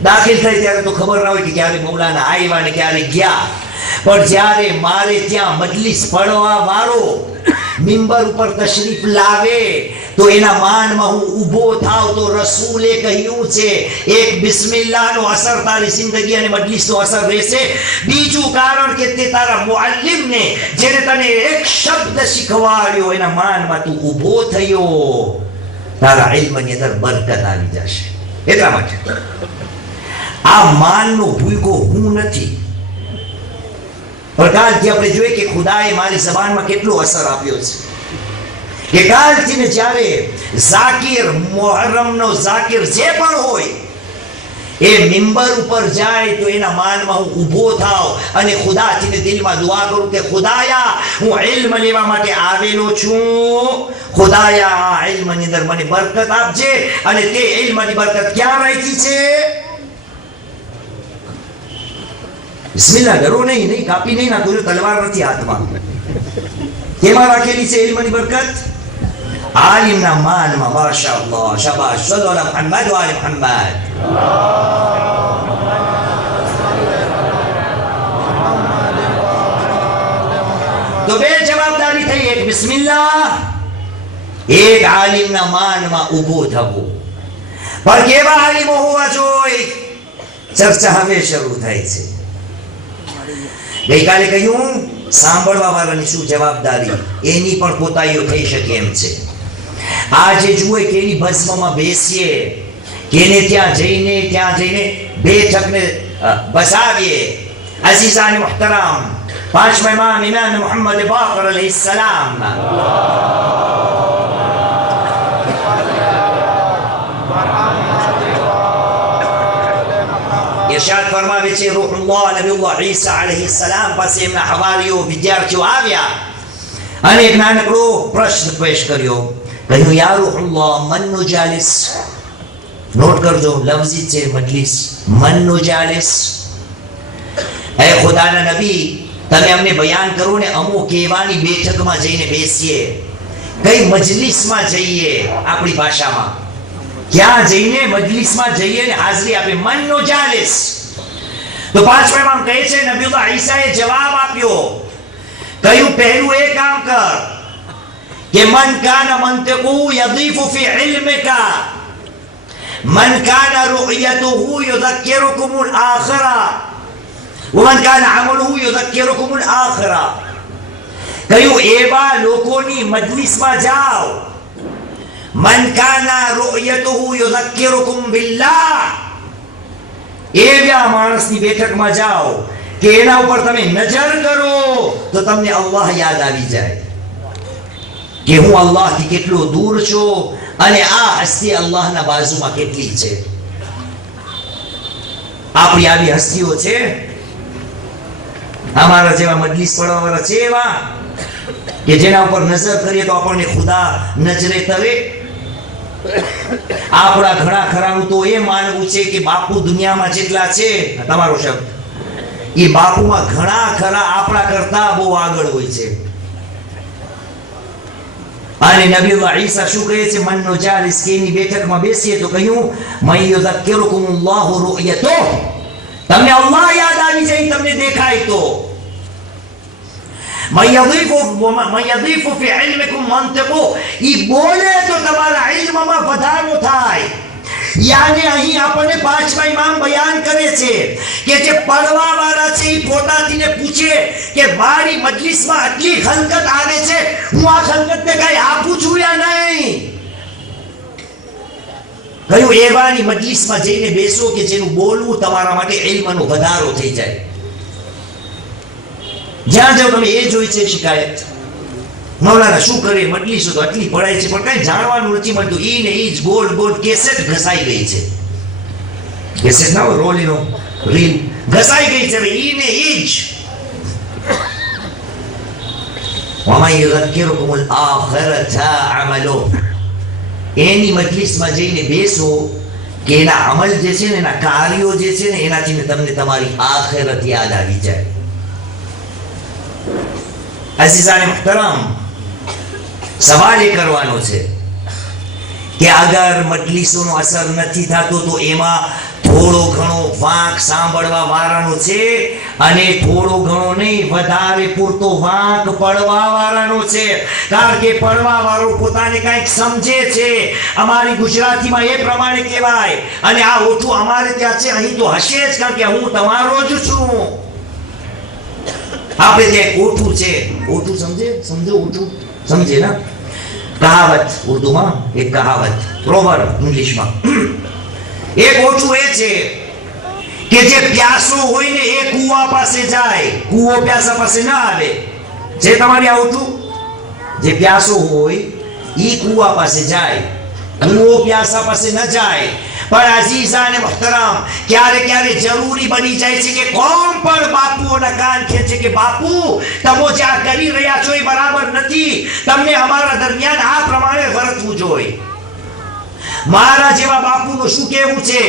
દાખલ થાય ત્યારે તો ખબર ના હોય કે ક્યારે મૌલાના આવ્યા ને ક્યારે ગયા. પણ જ્યારે મારે ત્યાં મજલિસ પડવા વાળો મિંબર ઉપર તશરીફ લાવે તો એના માનમાં હું ઊભો થાવ તો રસૂલે કહ્યું છે એક બિસ્મિલ્લાહનો અસર તારી જિંદગી અને મજલિસનો અસર રહેશે. બીજું કારણ કે તે તારા મુઅલ્લિમને, જેને તને એક શબ્દ શીખવાડ્યો, એના માનમાં તું ઊભો થયો, તારા ઇલ્મની અંદર બરકત આવી જશે. એટલા માટે આ માનનો ભૂકો હું નથી. પણ કાલથી આપણે જોઈએ કે ખુદાએ મારી જબાનમાં કેટલો અસર આપ્યો છે. કે કાલથી ને જ્યારે ઝાકિર, મુહર્રમનો ઝાકિર જે પણ હોય એ મિંબર ઉપર જાય તો એના માનમાં હું ઊભો થાવ અને ખુદાથી ને દિલમાં દુઆ કરું કે ખુદાયા, હું ઇલ્મ લેવા માટે આવેલો છું. ખુદાયા, આ ઇલ્મની અંદર મને બરકત આપજે. અને તે ઇલ્મની બરકત ક્યાં રાખી છે? બિસ્મિલ્લાહ કરો નહીં, નહીં કાપી નહીં નાખો, તલવાર નથી હાથમાં. કેમાં રાખેલી છે ઇલ્મની બરકત? આલિમના માનમાં. માશાઅલ્લાહ, શાબાશ. સલ્લુ અલા મુહમ્મદ વ આલિ મુહમ્મદ. તો બે જવાબદારી થઈ, એક બિસ્મિલ્લાહ, એક આલિમના માનમાં ઊભો થવું. પણ કેવા આલિમો હોવા જોઈએ? ચર્ચા હવે શરૂ થાય છે. ગઈકાલે કહ્યું સાંભળવા વાળાની શું જવાબદારી, એની પણ કોતાહીઓ થઈ શકે એમ છે. આજે જુએ કેવી ભસ્મમાં બેસીએ, કેને ત્યાં જઈને બેઠકને બસાવીએ. અઝીઝાને મુહતરમ, પાંચમા ઇમામ મુહમ્મદ બાકર અલૈહિસ્સલામ, ઇરશાદ ફરમાવે છે રૂહુલ્લાહ નબીયુલ્લાહ ઈસા અલૈહિસ્સલામ પાસે એમના હવારીઓ, વિદ્યાર્થીઓ આવ્યા અને એક નાનકડો પ્રશ્ન પેશ કર્યો. કહ્યું યા રૂહુલ્લાહ મન નુજાલિસ. નોટ કરજો, લફઝી છે મજલિસ, મન નુજાલિસ. એ ખુદાના નબી, તમે અમને બયાન કરો ને, અમો કહેવાની બેઠકમાં જઈને બેસીએ, કઈ મજલિસમાં જઈએ, આપણી ભાષામાં ક્યાં જઈને મજલિસમાં જઈએ ને હાજરી આપે, મન નો જાલિસ. તો પાંચમા ઇમામ કહે છે, નબીઉલ્લાહ ઈસાએ જવાબ આપ્યો, કહ્યું પહેલું એ કામ કર કે મન કાના મંતિકુ યદીફુ ફી ઇલ્મિકા, મન કાના રૂયતુહુ યુذكركم આખિરા, વમન કાના અમલુહુ યુذكركم આખિરા. કહ્યું એવા લોકોની મજલિસમાં જાઓ, મન કાના રૂયતુહુ યુذكركم બિલ્લાહ, એવા માણસની બેઠકમાં જાઓ કે એના ઉપર તમે નજર કરો તો તમને અલ્લાહ યાદ આવી જાય કે હું અલ્લાહથી કેટલો દૂર છું અને આ હસ્તી અલ્લાહના બાજુમાં કેટલી છે. આપણી આવી હસ્તીઓ છે, અમારા જેવા મજલિસ પડવાવાળા છે એવા કે જેના ઉપર નજર કરીએ તો આપણને ખુદા નજરે તરે. આપણા ઘણા ખરાનું તો એ માનવું છે કે બાપુ દુનિયામાં જેટલા છે, તમારો શબ્દ, એ બાપુમાં ઘણા ખરા આપણા કરતા બહુ આગળ હોય છે. અને નબીઉલ્લાહ ઈસા શું કહે છે, મનનો જાલિસ, કે એની બેઠકમાં બેસીએ તો કહ્યું મન યુذكركمુલ્લાહુ રૂયતુહુ, તમને અલ્લાહ યાદ આવી જાય, તમને દેખાય તો. મન યદીફુ ફી ઇલ્મિકુમ મંતિકુ, ઈ બોલે તો તમારા ઇલ્મમાં વધારો થાય. યાને અહીં આપણને પાંચમા ઇમામ બયાન કરે છે કે જે પડવા વાળા છે એ પોતાથી ને પૂછે કે મારી મજલિસમાં આટલી ખલકત આવે છે, હું આ ખલકતને કઈ આપું છું યા નહીં. કયું એવાની મજલિસમાં જઈને બેસો કે જેનું બોલવું તમારા માટે ઇલ્મનો વધારો થઈ જાય. જ્યાં જાઓ તમે એ જોઈ છે શિકાયત, મૌલાના શું કરે, મજલિસો તો આટલી પડાય છે પણ કઈ જાણવાનું નથી મળતું, ઈ ને ઈ જ ગોળ ગોળ કેસેટ ઘસાઈ ગઈ છે. કેસેટ ના હોય, રોલીનો રીલ ઘસાઈ ગઈ છે, ઈ ને ઈ જ. વમન યુذكركم આખિરતા અમલો, એની મજલિસમાં જઈને બેસો કે એના અમલ જે છે ને, એના કાર્યો જે છે ને, એનાથી તમને તમારી આખિરત યાદ આવી જાય. અઝીઝાને મુહતરમ, સવાલ એ કરવાનો છે કે અગર મજલિસોનો અસર નથી થતો તો એમાં થોડો ઘણો વાંક સાંભળવા વાળાનો છે અને થોડો ઘણો નહીં, વધારે પૂરતો વાંક પડવા વાળાનો છે. કારણ કે પડવા વાળો પોતાને કંઈક સમજે છે. અમારી ગુજરાતીમાં એ પ્રમાણે કહેવાય, અને આ ઓઠું અમારે ત્યાં છે, અહીં તો હશે જ, કારણ કે હું તમારો જ છું. આપણે ત્યાં ઓઠું છે, ઓઠું સમજે ઓઠું સમજે ના, કહાવત ઉર્દુમાં, એક કહાવત, પ્રોવર્બ ઇંગ્લિશમાં. એક ઓઠું એ છે કે જે પ્યાસો હોય ને એ કૂવા પાસે જાય, કૂવો પ્યાસા પાસે ના આવે. જે તમારી આ ઓઠું, જે પ્યાસો હોય ઈ કૂવા પાસે જાય, કૂવો પ્યાસા પાસે ન જાય. પણ અઝીઝા અને મુહતરમ, ક્યારે ક્યારે જરૂરી બની જાય છે કે કોમ પણ બાપુઓના કાન ખેંચે કે બાપુ તમે જે આ કરી રહ્યા છો એ બરાબર નથી, તમને અમારા દરમિયાન આ પ્રમાણે વર્તવું જોઈએ. મારા જેવા બાપુનું શું કહેવું છે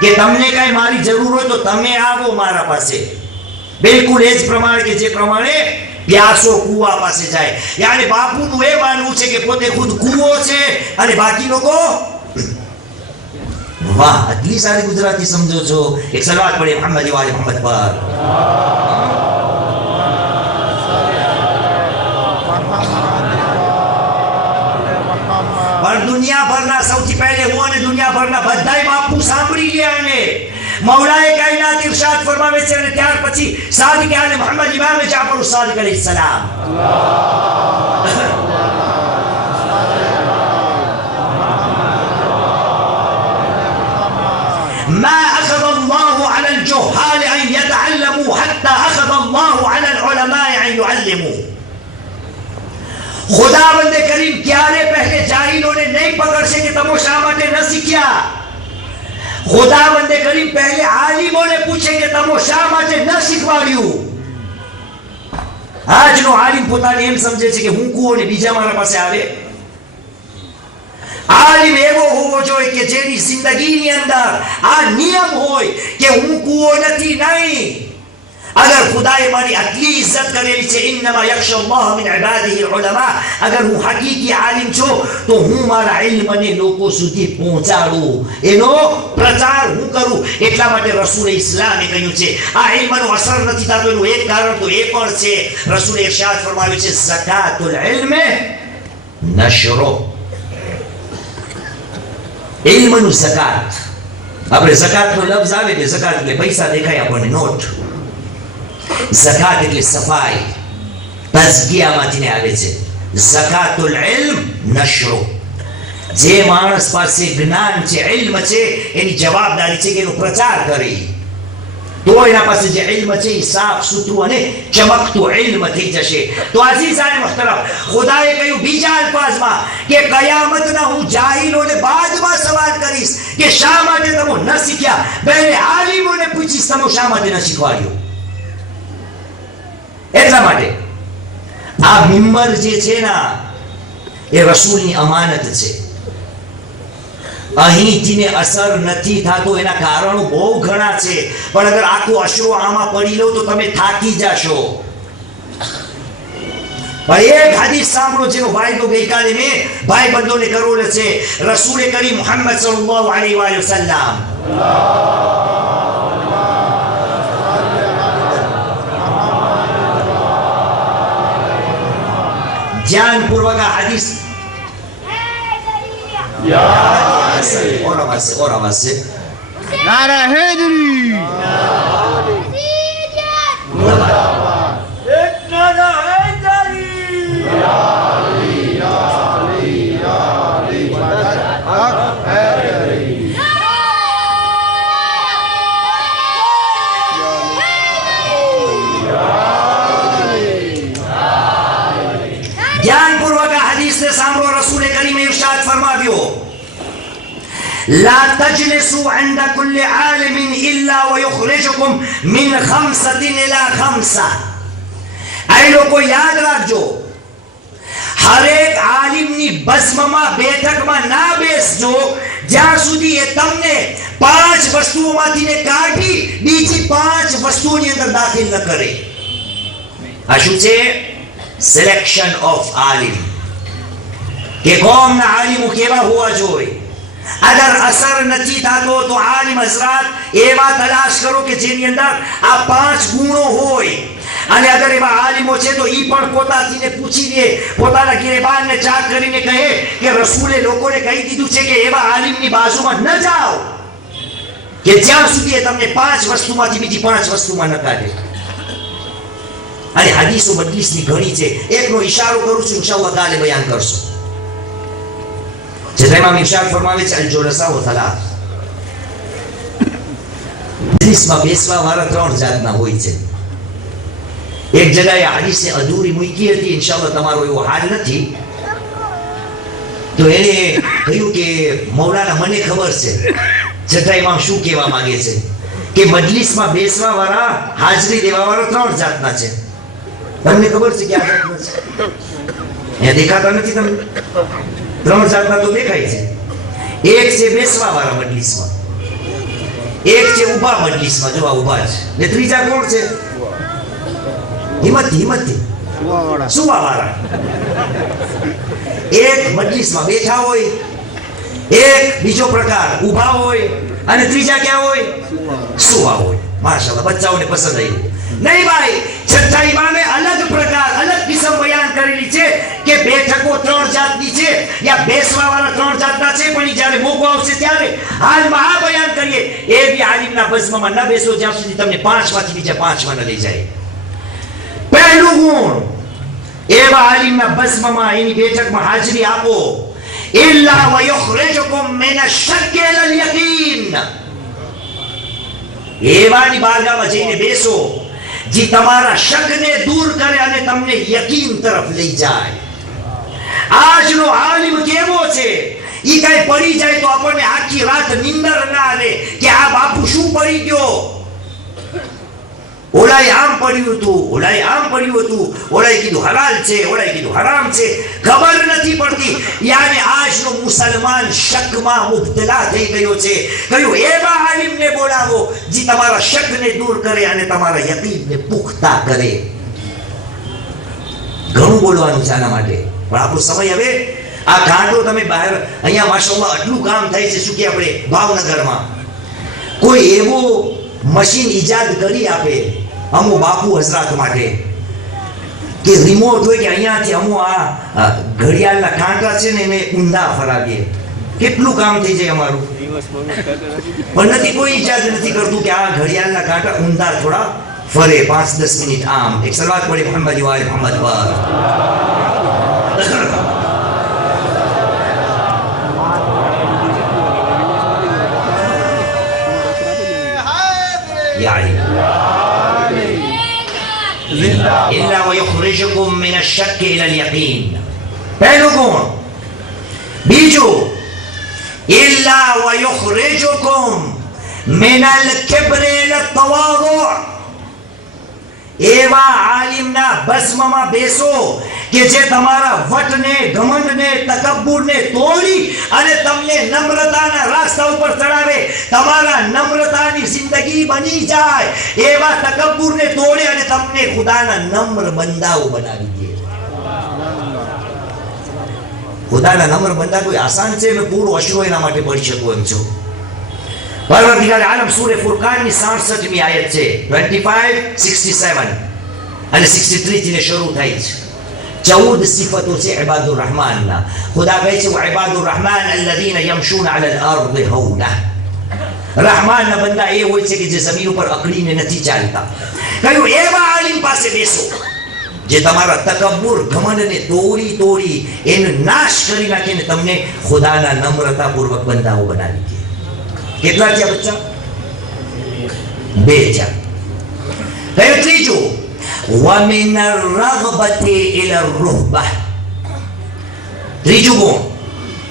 કે તમને કઈ મારી જરૂર હોય તો તમે આવો મારા પાસે. બિલકુલ એ જ પ્રમાણે કે જે પ્રમાણે પ્યાસો કૂવા પાસે જાય. યાની બાપુનું એ માનવું છે કે પોતે ખુદ કૂવો છે અને બાકી લોકો. વાહ, આટલી સારી ગુજરાતી સમજો છો. એક સલાવત પઢે મોહમ્મદ વાલે મોહમ્મદ પર. પણ દુનિયાભરના સૌથી પહેલે હું અને દુનિયાભરના બધાય બાપુ સાંભળી ગયા. અને મૌલાએ કાયનાત ઇરશાદ ફરમાવે છે, અને ત્યાર પછી સાદિક આલે મોહમ્મદ ઇમામ જાફર સાદિક અલૈહિસ સલામ. ما أخذ الله على الجهال أن يتعلموا حتى أخذ الله على العلماء أن يعلموا. खुदावंद करीम क्यारे पहले जाहिलों ने नहीं पकड़ सके तमो शा माटे न सीख्या. खुदावंद करीम पहले आलिमों ने पूछे કે તમો શા માટે ન શીખવાડ્યું. આજનો આલિમ પોતાને એમ સમજે છે કે હું કુવો ને બીજા મારા પાસે આવે. આલિમ એવો હોવો જોઈએ કે જેની જિંદગીની અંદર આ નિયમ હોય કે હું કુવો નથી, નહીં, अगर खुदाए मारी आटली इज्जत करेली छे, इन्नमा यख्शल्लाह मिन इबादिही उलमा, अगर હું હકીકી આલિમ છું તો હું મારા ઇલ્મને લોકો સુધી પહોંચાડું, એનો પ્રચાર હું કરું. એટલા માટે રસૂલ ઇસ્લામે કહ્યું છે આ ઇલ્મનો અસર નથી થતો એનું એક કારણ તો એ પણ છે, રસૂલે ઇરશાદ ફરમાવ્યું છે ઝકાતુલ ઇલ્મે નશરો, ઇલ્મનું ઝકાત. આપણે ઝકાતનો લફ્ઝ આવે કે ઝકાત એટલે પૈસા દેખાય આપણને, નોટ. ઝકાત એટલે સફાઈ, તઝકિયામાંથી આવે છે. ઝકાતુલ ઇલ્મ નશરો, જે માણસ પાસે જ્ઞાન છે, ઇલ્મ છે, એની જવાબદારી છે કે એનો પ્રચાર કરે, તો એના પાસે જે ઇલ્મ છે એ સાફ સુથરું અને ચમકતું ઇલ્મ થઈ જશે. તો અઝીઝાન મુહતરમ, ખુદાએ કહ્યું બીજા અલ્ફાઝમાં કે કયામતના હું જાહિલોને બાદમાં સવાલ કરીશ કે શા માટે તમે ન શીખ્યા. પહેલે આલિમોને પૂછીશ તમે શા માટે ન શીખવાડ્યું. એટલા માટે આ મિંબર જે છે ને એ રસૂલની અમાનત છે. અહીંથીને અસર નથી થતો એના કારણો બહુ ઘણા છે, પણ અગર આખો અશરો આમાં પડી લો તો તમે થાકી જશો. પણ એક હદીસ સાંભળો જેનો વાયદો ગઈકાલે મેં ભાઈ બંધોને કરેલો છે. રસૂલે કરીમ મુહમ્મદ સલ્લલ્લાહુ અલૈહિ વસલ્લમ ધ્યાનપૂર્વક આ હદીસ और आवाज से नारा हैदरी ध्यानपूर्वक हदीस ने सामरो रसूल करीम इरशाद फरमाव्यो ला तजलिसु इंद कुल्ल आलिमिन इल्ला व युखरिजुकुम मिन खमसतिन इला खमसा. આ લોકો યાદ રાખજો, હરેક આલિમની બઝમમાં બેઠકમાં ના બેસજો જ્યાં સુધી એ તમને 5 વસ્તુઓમાંથી ને કાઢી બીજી 5 વસ્તુઓની અંદર દાખલ ન કરે. આ શું છે? સિલેક્શન ઓફ આલિમ, કે કોમના આલિમો કેવા હોવા જોઈએ. અગર અસર નથી થતો તો આલિમ હઝરાત એવા તલાશ કરો કે જેની અંદર આ 5 ગુણો હોય. અને અગર એવા આલિમો છે તો ઈ પણ પોતાથીને પૂછી લે, પોતાના ગિરેબાનને ચાક કરીને કહે કે રસૂલે લોકોને કહી દીધું છે કે એવા આલિમની બાજુમાં ન જાઓ કે જ્યાં સુધી એ તમને 5 વસ્તુમાંથી બીજી 5 વસ્તુમાં ન કાઢે. અને હદીસો મજલિસની ઘણી છે, એકનો ઈશારો કરું છું, ઇન્શાઅલ્લાહ કાલે બયાન કરશું. જે ઇમામ ઇરશાદ ફરમાવે છે અલ જુલસા વ થલાથ, મજલિસમાં બેસવા વાળા 3 જાતના હોય છે. એક જગ્યાએ હદીસે અધૂરી મૂકી હતી, ઇન્શાઅલ્લાહ તમારો એવો હાલ નથી, તો એને કહ્યું કે મૌલાના મને ખબર છે છતાં ઇમામ શું કહેવા માંગે છે કે મજલિસમાં બેસવા વાળા, હાજરી દેવા વાળા 3 જાતના છે. તમને ખબર છે કે આ જાતના છે? અહીંયા દેખાતા નથી તમને? 3 જાતના તો દેખાય છે. એક છે બેસવા વાળા મજલિસમાં, એક છે ઊભા મજલિસમાં, જો આ ઊભા છે, ને ત્રીજા કોણ છે? હિંમતથી સુવા વાળા. એક મજલિસમાં બેઠા હોય, એક બીજો પ્રકાર ઊભા હોય, અને ત્રીજા ક્યાં હોય? સુવા હોય. માશાઅલ્લાહ, બચ્ચાઓને પસંદ આવ્યું નહીં ભાઈ. છઠ્ઠા ઇમામે અલગ પ્રકાર, અલગ કિસ્મ બયાન કરેલી છે કે બેઠકો 3 જાતની છે, યા બેસવા વાળા 3 જાતના છે, પણ ઈ જ્યારે મોકો આવશે ત્યારે હાલમાં આ બયાન કરીએ. એ બી આલિમના બઝમમાં ન બેસો જ્યાં સુધી તમને 5 માંથી બીજા 5 માં ન લઈ જાય. પહેલું ગુણ, એવા આલિમના બઝમમાં એની બેઠકમાં હાજરી આપો. ઇલ્લા વ યુખરિજુકુમ મિન અશ-શક્ક ઇલા અલ-યકીન, એવાની બારગાહમાં જઈને બેસો જે તમારા શકને દૂર કરે અને તમને યકીન તરફ લઈ જાય. આજનો આલિમ કેવો છે? ઈ કઈ પડી જાય તો આપણને આખી રાત નીંદર ના આવે કે આ બાપુ શું પડી ગયો. ઓલાએ આમ પડ્યું હતું, ઓલાએ આમ પડ્યું હતું, ઓલાએ કીધું હલાલ છે, ઓલાએ કીધું હરામ છે, ખબર નથી પડતી. યાને આજનો મુસલમાન શકમાં મુબ્તલા થઈ ગયો છે. કહ્યું એવા આલિમને બોલાવો જે તમારા શકને દૂર કરે અને તમારા યકીનને પુખ્તા કરે. ઘણું બોલવાનું છે આના માટે, પણ આપણો સમય હવે આ ગાંઠો તમે બહાર અહીંયા માશાઅલ્લાહ આટલું કામ થાય છે. શું કે આપણે ભાવનગરમાં કોઈ એવો મશીન ઈજાદ કરી આપે અમુ બાપુ હઝરાત માટે કે રિમોટ હોય કે અહીંયાથી અમુ આ ઘડિયાળના કાંટા છે ને એને ઊંધા ફરાવીએ, કેટલું કામ થઈ જાય અમારું. પણ નથી, કોઈ ઈજાદ નથી કરતું કે આ ઘડિયાળના કાંટા ઊંધા થોડા ફરે 5-10 મિનિટ આમ. એક સલાત પડી મોહમ્મદ વાલે મોહમ્મદ પર. إلا ويخرجكم من الشك إلى اليقين. पहलो गुण. बीजो إلا ويخرجكم من الكبر إلى التواضع. એવા આલિમના બસમમાં બેસો કે જે તમારા વટને, ઘમંડને, તકબ્બુરને તોડી અને તમને નમ્રતાના રસ્તા ઉપર ચડાવે. તમારા નમ્રતાની જિંદગી બની જાય. એવા તકબ્બુરને તોડે અને તમને ખુદાના નમ્ર બંદાઓ બનાવી દે. ખુદાના નમ્ર બંદા કોઈ આસાન છે? મેં પૂરો અશરો એના માટે પડી શકું એમ છું. પરવરદિગાર આલમ સૂરે ફુરકાનની 67મી આયત છે, 25, 67 અને 63 થી શરૂ થાય છે. 14 સિફતો છે ઇબાદુર રહેમાનના. ખુદા કહે છે ઇબાદુર રહેમાન અલ્લઝીના યમશૂન અલલ અર્દ હૌના. રહેમાનના બંદા એ હોય છે કે જે જમીન ઉપર અકડીને નથી ચાલતા. કહ્યું એવા આલિમ પાસે બેસો જે તમારા તકબ્બુર, ઘમંડને તોડી એનો નાશ કરી નાખીને તમને ખુદાના નમ્રતાપૂર્વક બંદાઓ બનાવી દે. કેટલા થયા બચ્ચા? 2 થયા. હવે ત્રીજું, وَمِنَ الرَّغْبَةِ إِلَى الرُّهْبَةِ. ત્રીજું ગુણ,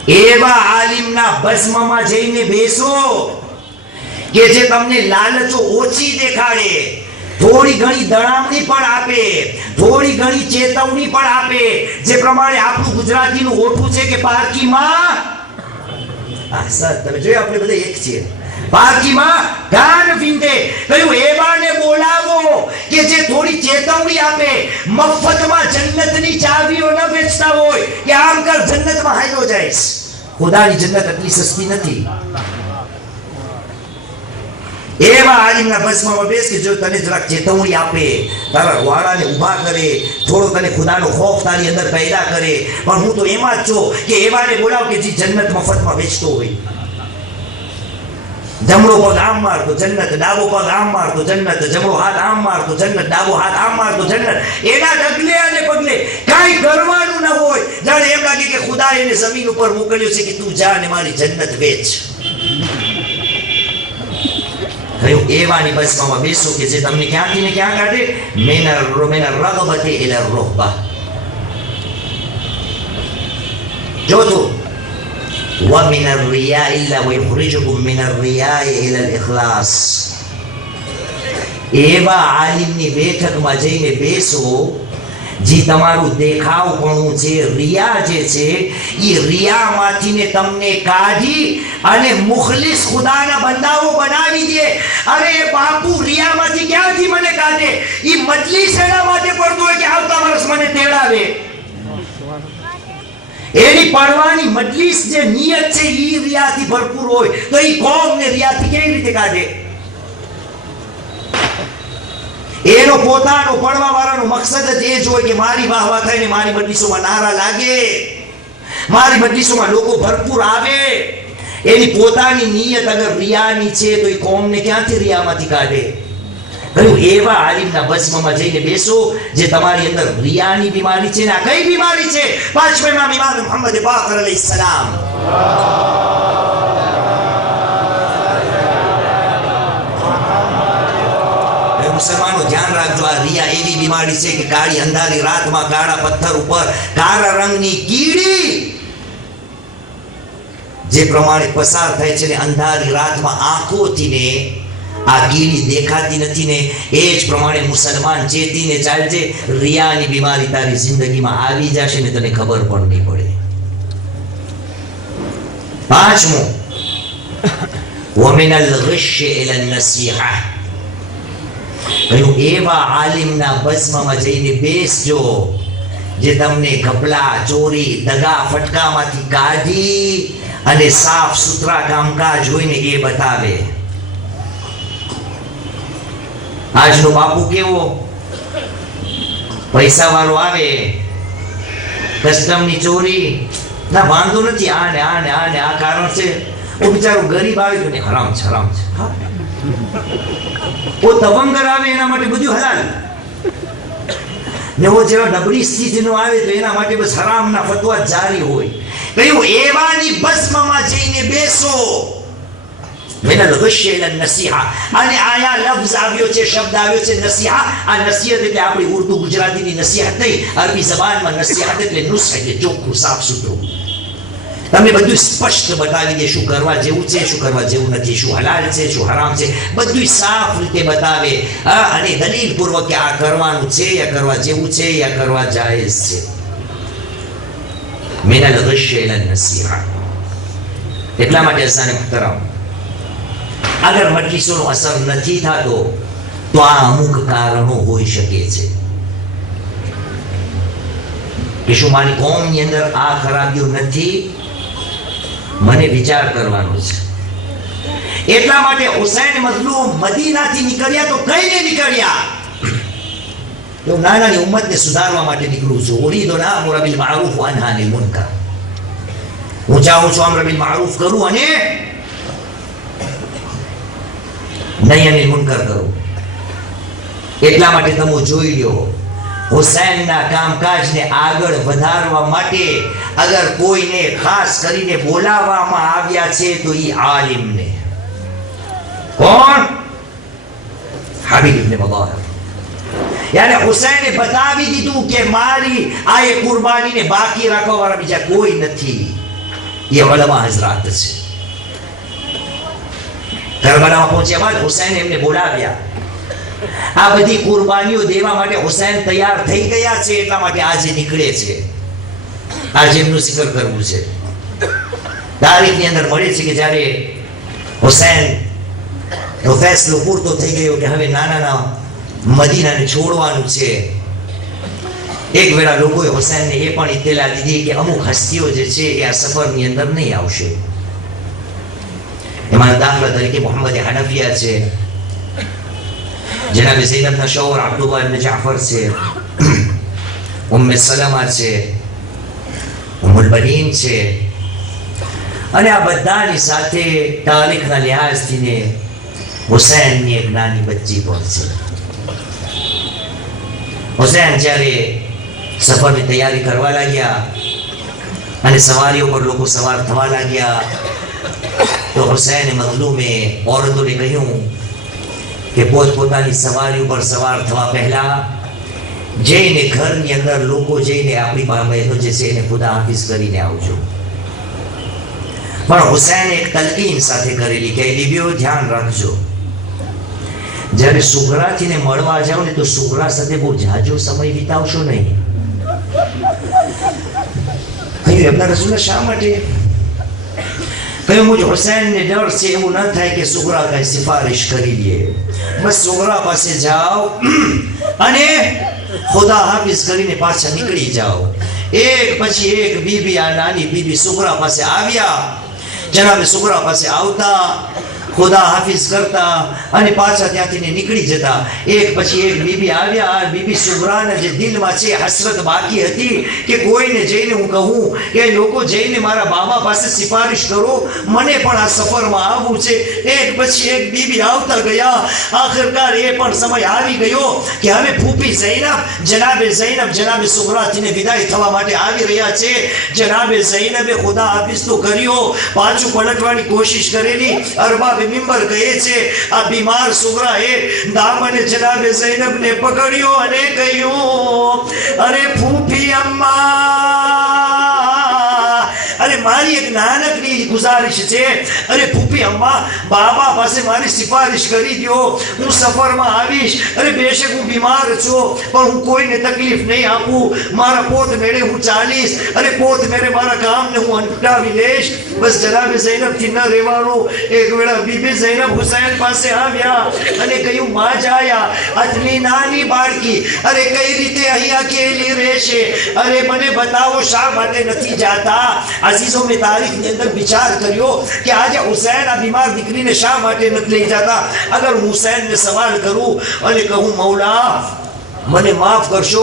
એવા આલિમના બસમમાં જઈને બેસો કે જે તમને લાલચો ઓછી દેખાડે, થોડી ઘણી દળામણી પણ આપે, થોડી ઘણી ચેતવણી પણ આપે. જે પ્રમાણે આપણું ગુજરાતીનું ઓઠું છે કે પારકીમાં, સર તમે જોયું આપણે બધા એક છીએ, પારકીમાં કાન વિંધે. કહ્યું એવાને બોલાવો કે જે થોડી ચેતવણી આપે, મફતમાં જન્નતની ચાવીઓ ન વેચતા હોય કે આમ કર જન્નતમાં હાલ્યો જાય. ખુદાની જન્નત એટલી સસ્તી નથી. એવા આલિમના બસમાં બેસ કે જો તને જરાક ચેતવણી આપે, તારા વાળાને ઊભા કરે, થોડો તને ખુદાનો ખોફ તારી અંદર પેદા કરે. પણ હું તો એમાં જ છું કે એવાને બોલાવ કે જે જન્નત મફતમાં વેચતો હોય. જમણો પગ આમ મારતો જન્નત, ડાબો પગ આમ મારતો જન્નત, જમણો હાથ આમ મારતો જન્નત, ડાબો હાથ આમ મારતો જન્નત. એના ડગલે અને પગલે કાંઈ કરવાનું ન હોય. જાણે એમ લાગે કે ખુદા એને જમીન ઉપર મોકલ્યો છે કે તું જા ને મારી જન્નત વેચ. કહ્યું એવાની બસમાં બેસો કે જે તમને ક્યાંથી ને ક્યાં કાઢે. મિનર રગબતિ ઇલા રુહબા. ચોથું, وَمِنَ الرِّيَاءِ إِلَّا وَيُخْرِجُكُم مِّنَ الرِّيَاءِ إِلَى الْإِخْلَاصِ. એવા આલિમની બેઠકમાં જઈને બેસો જે તમારું દેખાવપણું છે, રિયા જે છે એ રિયામાંથી ને તમને કાઢી અને મુખલિસ ખુદાના બંદાઓ બનાવી દે. અરે એ બાપુ રિયામાંથી ક્યાંથી મને કાઢે? એ મજલિસ એના માટે પડતો હોય કે આવતા વર્ષ મને તેડાવે. એની પડવાની મજલિસ જે નિયત છે એ રિયાથી ભરપૂર હોય તો એ કોમને રિયાથી કેવી રીતે કાઢે? એનો પોતાનો પડવા વાળાનો મકસદ જ એ જ હોય કે મારી વાહવા થાય ને મારી મજલિસોમાં નારા લાગે, મારી મજલિસોમાં લોકો ભરપૂર આવે. એની પોતાની નિયત અગર રિયાની છે તો એ કોમને ક્યાંથી રિયામાંથી કાઢે? કહ્યું એવા આલિમના બસમાં જઈને બેસો જે તમારી અંદર રિયાની બીમારી છે. ને આ કઈ બીમારી છે? પાંચમા ઇમામ મુહમ્મદ બાકર અલૈહિસ્સલામ. મુસલમાનો ધ્યાન રાખજો, આ રિયા એવી બીમારી છે કે કાળી અંધારી રાતમાં કાળા પથ્થર ઉપર કાળા રંગની કીડી જે પ્રમાણે પસાર થાય છે ને અંધારી રાતમાં આંખોથી ને આ કીડી દેખાતી નથી ને એ જ પ્રમાણે મુસલમાન ચેતીને ચાલજે, રિયાની બીમારી તારી જિંદગીમાં આવી જશે ને તને ખબર પણ નહીં પડે. પાંચમું, ومن الغش الى النصيحه. એવા આલિમના બસમાં જઈને બેસજો જે તમને ઘપલા, ચોરી, દગા, ફટકામાંથી કાઢી અને સાફ સુથરા કામકાજ હોઈને એ બતાવે. આજનો બાપુ કેવો, પૈસા વાળો આવે, કસ્ટમની ચોરી, ના વાંધો નથી, આને આને આને આ કારણ છે. ઓ બિચારો ગરીબ આવે તો ને હરામ છે, હરામ છે. ઓ તવંગર આવે એના માટે બધું હલાલ, ને ઓ જેવા નબળી સ્થિતિનો આવે તો એના માટે બસ હરામના ફતવા જારી હોય. કહ્યું એવાની બસમાં જઈને બેસો. મેનલ ગશ્ય ઇલા નસીહા. અને આયા લફ્ઝ આવ્યો છે, શબ્દ આવ્યો છે નસીહા. આ નસીહત એટલે આપણી ઉર્દુ ગુજરાતીની નસીહત નહીં, અરબી જબાનમાં નસીહત એટલે નુસ્ખ, એટલે ચોખ્ખું, સાફ સુથરું. તમને બધું સ્પષ્ટ બતાવી દે, શું કરવા જેવું છે, શું કરવા જેવું નથી, શું હલાલ છે, શું હરામ છે, બધું સાફ રીતે બતાવે. અને દલીલ પૂર્વક કે આ કરવાનું છે, આ કરવા જેવું છે, આ કરવા જાયઝ છે. મેનલ ગશ્ય ઇલા નસીહા. એટલા માટે અસાને મુહતરમ, અગર મજલિસોનો અસર નથી થતો તો આ અમુક કારણો હોઈ શકે છે કે શું મારી કોમની અંદર આ ખરાબીઓ નથી, મને વિચાર કરવાનો છે. એટલા માટે હુસૈન મઝલૂમ મદીનાથી નીકળ્યા તો કઈને નીકળ્યા? હું નાનાની ઉમ્મતને સુધારવા માટે નીકળું છું. ઉરીદુ અન-આમુર બિલ મારૂફ વ અન્હા અનિલ મુનકર. હું ચાહું છું અમ્ર બિલ મારૂફ કરું અને નહીં અનિલ મુનકર કરું. એટલા માટે તમે જોઈ લો, હુસૈનના કામકાજને આગળ વધારવા માટે અગર કોઈને ખાસ કરીને બોલાવવામાં આવ્યા છે તો એ આલિમને. કોણ? હાબીબ ઇબ્ન મદાહર. યાને હુસૈને બતાવી દીધું કે મારી આ એ કુરબાનીને બાકી રાખવા વાળા બીજા કોઈ નથી. એ ઉલમા હઝરાત છે. કરબલામાં પહોંચ્યા બાદ હુસૈન એમને બોલાવ્યા. આ બધી કુરબાનીઓ દેવા માટે હુસૈન તૈયાર થઈ ગયા છે, એટલા માટે આજે નીકળે છે. આજે એમનું zikr કરવું છે. તારીખની અંદર મળે છે કે જ્યારે હુસૈન નો ફેસલો પૂરતો થઈ ગયો કે હવે નાના મદીનાને છોડવાનું છે. એક વેળા લોકોએ હુસૈનને એ પણ ઇત્તલા દીધી કે અમુક હસ્તીઓ જે છે એ આ સફરની અંદર નહીં આવશે. એમાં દાખલા તરીકે મોહમ્મદ હનફિયા છે, જનાબ ઝૈનબના શૌહર અબ્દુલ્લાહ ઇબ્ન જાફર છે, ઉમ્મે સલમા છે, ઉમ્મુલ બનીન છે, અને આ બધાની સાથે તારીખના લિહાઝથી ને હુસૈનની એક નાની બચ્ચી પણ છે. હુસૈન જ્યારે સફરની તૈયારી કરવા લાગ્યા અને સવારીઓ પર લોકો સવાર થવા લાગ્યા તો હુસૈન મઝલૂમે ઓરતોને કહ્યું કે પોતપોતાની સવારી ઉપર સવાર થવા પહેલા જઈને ઘરની અંદર લોકો જઈને આપણી બહેનો જે છે એને ખુદા હાફિઝ કરીને આવજો. પણ હુસૈને એક તલકીન સાથે કરેલી કે બીબીઓ ધ્યાન રાખજો, જ્યારે સુગરાથીને મળવા જાઓ ને તો સુગરા સાથે બહુ ઝાઝો સમય વિતાવશો નહીં. કહ્યું એમના રસૂલે શા માટે? કહ્યું મુझे હુસૈનને ડર છે એવું ન થાય કે સુગરા કઈ સિફારિશ કરી લે. બસ સુગરા પાસે જાઓ અને ખુદા હાફિઝ કરીને પાછા નીકળી જાઓ. એક પછી એક બીબી, આ નાની બીબી સુગરા પાસે આવ્યા. જનાબે સુગરા પાસે આવતા, ખુદા હાફિઝ કરતા અને પાછા ત્યાંથી નીકળી જતા. એક પછી એક બીબી આવ્યા. આ બીબી સુગરાના જે દિલમાં છે હસરત બાકી હતી કે કોઈને જઈને હું કહું કે લોકો જઈને મારા બાબા પાસે સિફારિશ કરો, મને પણ આ સફરમાં આવવું છે. એક પછી એક બીબી આવતા ગયા. આખિરકાર એ પણ સમય આવી ગયો કે હવે ફૂફી ઝૈનબ જનાબે સુગરાથીને વિદાય થવા માટે આવી રહ્યા છે. જનાબે ઝૈનબે ખુદા હાફિઝ તો કર્યો, પાછું પલટવાની કોશિશ કરેલી. અરબાબ મિંબર કહે છે આ બીમાર સુગરાએ દામને જનાબે ઝૈનબને પકડ્યો અને કહ્યું, અરે ફૂફી અમ્મા, અરે મારી એક નાનકડી ગુજારિશ છે, અરે ફૂફી અમ્મા બાબા પાસે મારી સિફારિશ કરી દો, હું સફરમાં આવીશ, અરે બેશક હું બીમાર છું પણ હું કોઈને તકલીફ નહીં આપું, મારા પોત મેળે હું ચાલીશ, અરે પોત મેળે મારા કામને હું અંટાવી લઈશ. બસ જનાબે ઝૈનબ થી ન રહેવાનું. એક વેળા બીબી ઝૈનબ હુસૈન પાસે આવ્યા અને કહ્યું માં જાયા આટલી નાની બાળકી અરે કઈ રીતે અહીં અકેલી રહેશે, અરે મને બતાવો શા માટે નથી જાતા. અઝીઝો મેં તારીખની અંદર વિચાર કર્યો કે આજે હુસૈન આ બીમાર દીકરીને શા માટે નથી લઈ જતા. અગર હુસૈનને સવાલ કરું અને કહું મૌલા મને માફ કરશો,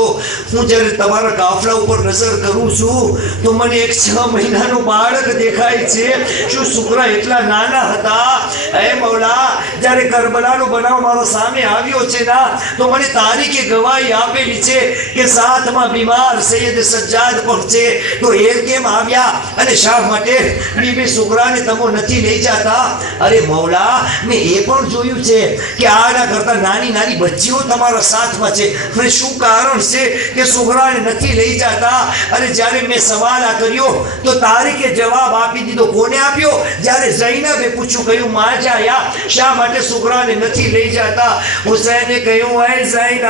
હું જ્યારે તમારા કાફલા ઉપર નજર કરું છું તો મને એક 6 મહિનાનું બાળક દેખાય છે. શું સુગરા એટલા નાના હતા? હે મૌલા જ્યારે કરબલાનો બનાવ મારો સામે આવ્યો છે ના તો મને તારીખે ગવાહી આપેલી છે કે સાથમાં બીમાર સૈયદ સજ્જાદ પણ છે, તો એ કેમ આવ્યા અને શા માટે બીબી સુગરાને તમે નથી લઈ જતા? અરે મૌલા મેં એ પણ જોયું છે કે આના કરતા નાની નાની બચ્ચીઓ તમારા સાથમાં છે, અને શું કારણ છે કે સુગરાને નથી લઈ જતા? અને જ્યારે મેં સવાલ આ કર્યો તો તારીખે જવાબ આપી દીધો. કોને આપ્યો? જ્યારે ઝૈનબે પૂછ્યું, કહ્યું માં જાયા શા માટે સુગરાને નથી લઈ જતા? હુસૈને કહ્યું હે ઝૈનબ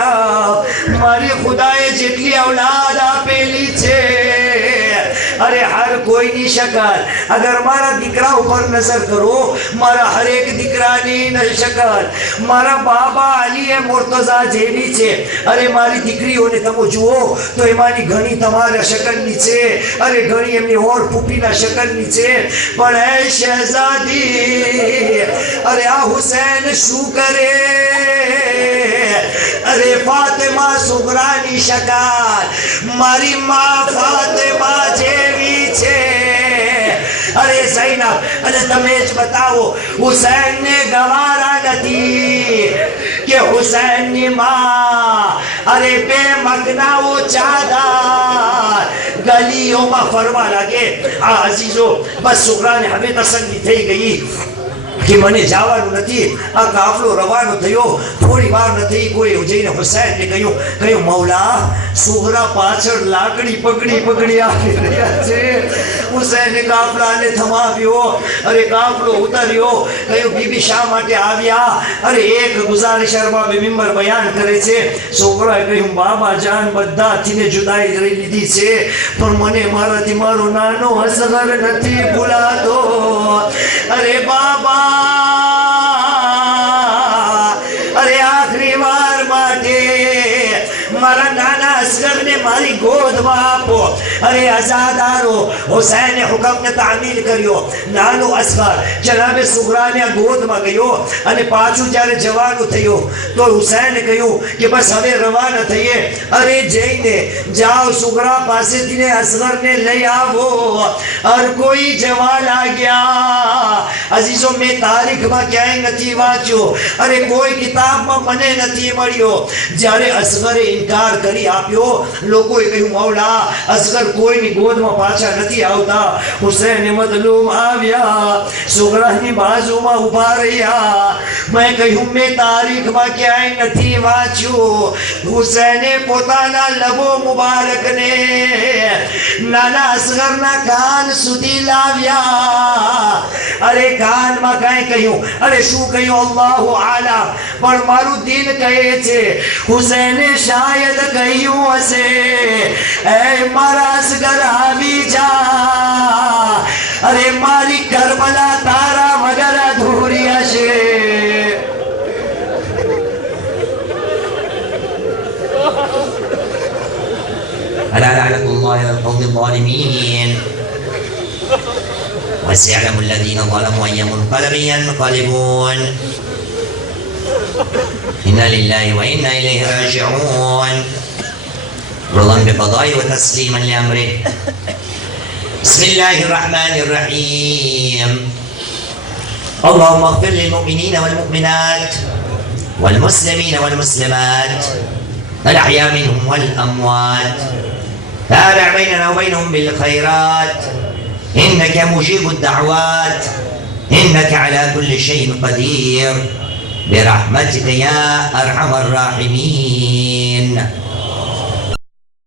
મારી ખુદાએ જેટલી ઔલાદ આપેલી છે અરે હર કોઈની શકલ, અગર મારા દીકરા ઉપર નજર કરો મારા હરેક દીકરાની શકલ મારા બાબા અલી મુર્તઝા જેવી છે. અરે મારી દીકરીઓને તમે જુઓ તો એમાંની ઘણી તમારા શકલની છે, અરે ઘણી એમની ઓર ફૂફીના શકલની છે. પણ હે શહેઝાદી અરે આ હુસૈન શું કરે? અરે ફાતિમા સુગરાની શકલ મારી માં ફાતિમા જેવી છે. અરે ઝૈનબ અને તમે જ બતાવો હુસૈનને ગવારા નથી કે હુસૈનની માં અરે બે મગનાઓ ચાદર ગલીઓમાં ફરવા લાગે. આ અઝીઝો બસ સુગરાને હવે તસલ્લી થઈ ગઈ કે મને જવાનું નથી. આ કાફલો રવાનો થયો, થોડી વાર નથી કોઈ જઈને હુસૈનને કહ્યું મૌલા સુગરા પાછળ લાકડી પકડી આવી રહ્યા છે. હુસૈને કાફલાને થમાવ્યો, અરે કાફલો ઉતર્યો, કહ્યું બીબી શા માટે આવ્યા? અરે એક ગુજારિશ અરબાબે મિંબર બયાન કરે છે. છોકરાએ કહ્યું બાબા જાન બધાથીને જુદાઈ કરી લીધી છે પણ મને મારાથી મારો નાનો અસગર નથી ભૂલાતો. અરે બાબા અરે આખરી વાર માટે મારા નાના અસગરને મારી ગોદમાં આપો. અરે અઝાદારો હુસૈને હુકમને તામીલ કર્યો. નાનો અસગર જનાબે સુગરાને ગોદમાં ગયો અને પાછું જ્યારે જવાનું થયું તો હુસૈને કહ્યું કે બસ હવે રવાના થઈએ. અરે જઈને જાઓ સુગરા પાસેથી અસગરને લઈ આવો. હર કોઈ જવા લાગ્યા. અઝીઝો મેં તારીખમાં ક્યાંય નથી વાંચ્યો, અરે કોઈ કિતાબમાં મને નથી મળ્યો. જ્યારે અસગરે ઇનકાર કરી આપ્યો લોકોએ કહ્યું મૌલા અસગર કોઈની ગોદમાં પાછા નથી આવતા. હુસૈને મદલુમ આવ્યા, સુગરાની બાજુમાં ઊભા રહ્યા. મેં કહ્યું મેં તારીખમાં ક્યાંય નથી વાંચ્યું. હુસૈને પોતાના લબો મુબારકને નાના અસગરના કાન સુધી લાવ્યા. અરે કાનમાં કાંઈ કહ્યું, અરે શું કહ્યું અલ્લાહુ આલમ, પણ મારું દિલ કહે છે હુસૈને શાયદ કહ્યું હશે એ મારા અસગર આવી જા. અરે મારી કરબલા તારા વગર અધૂરી હશે. ألا لعنة الله على القوم الظالمين وسيعلم الذين ظلموا أي منقلب ينقلبون إنا لله وإنا إليه راجعون رضا بقضائه وتسليما لأمره. بسم الله الرحمن الرحيم. اللهم اغفر للمؤمنين والمؤمنات والمسلمين والمسلمات الأحياء منهم والأموات تابع بيننا وبينهم بالخيرات إنك مجيب الدعوات إنك على كل شيء قدير برحمتك يا أرحم الراحمين.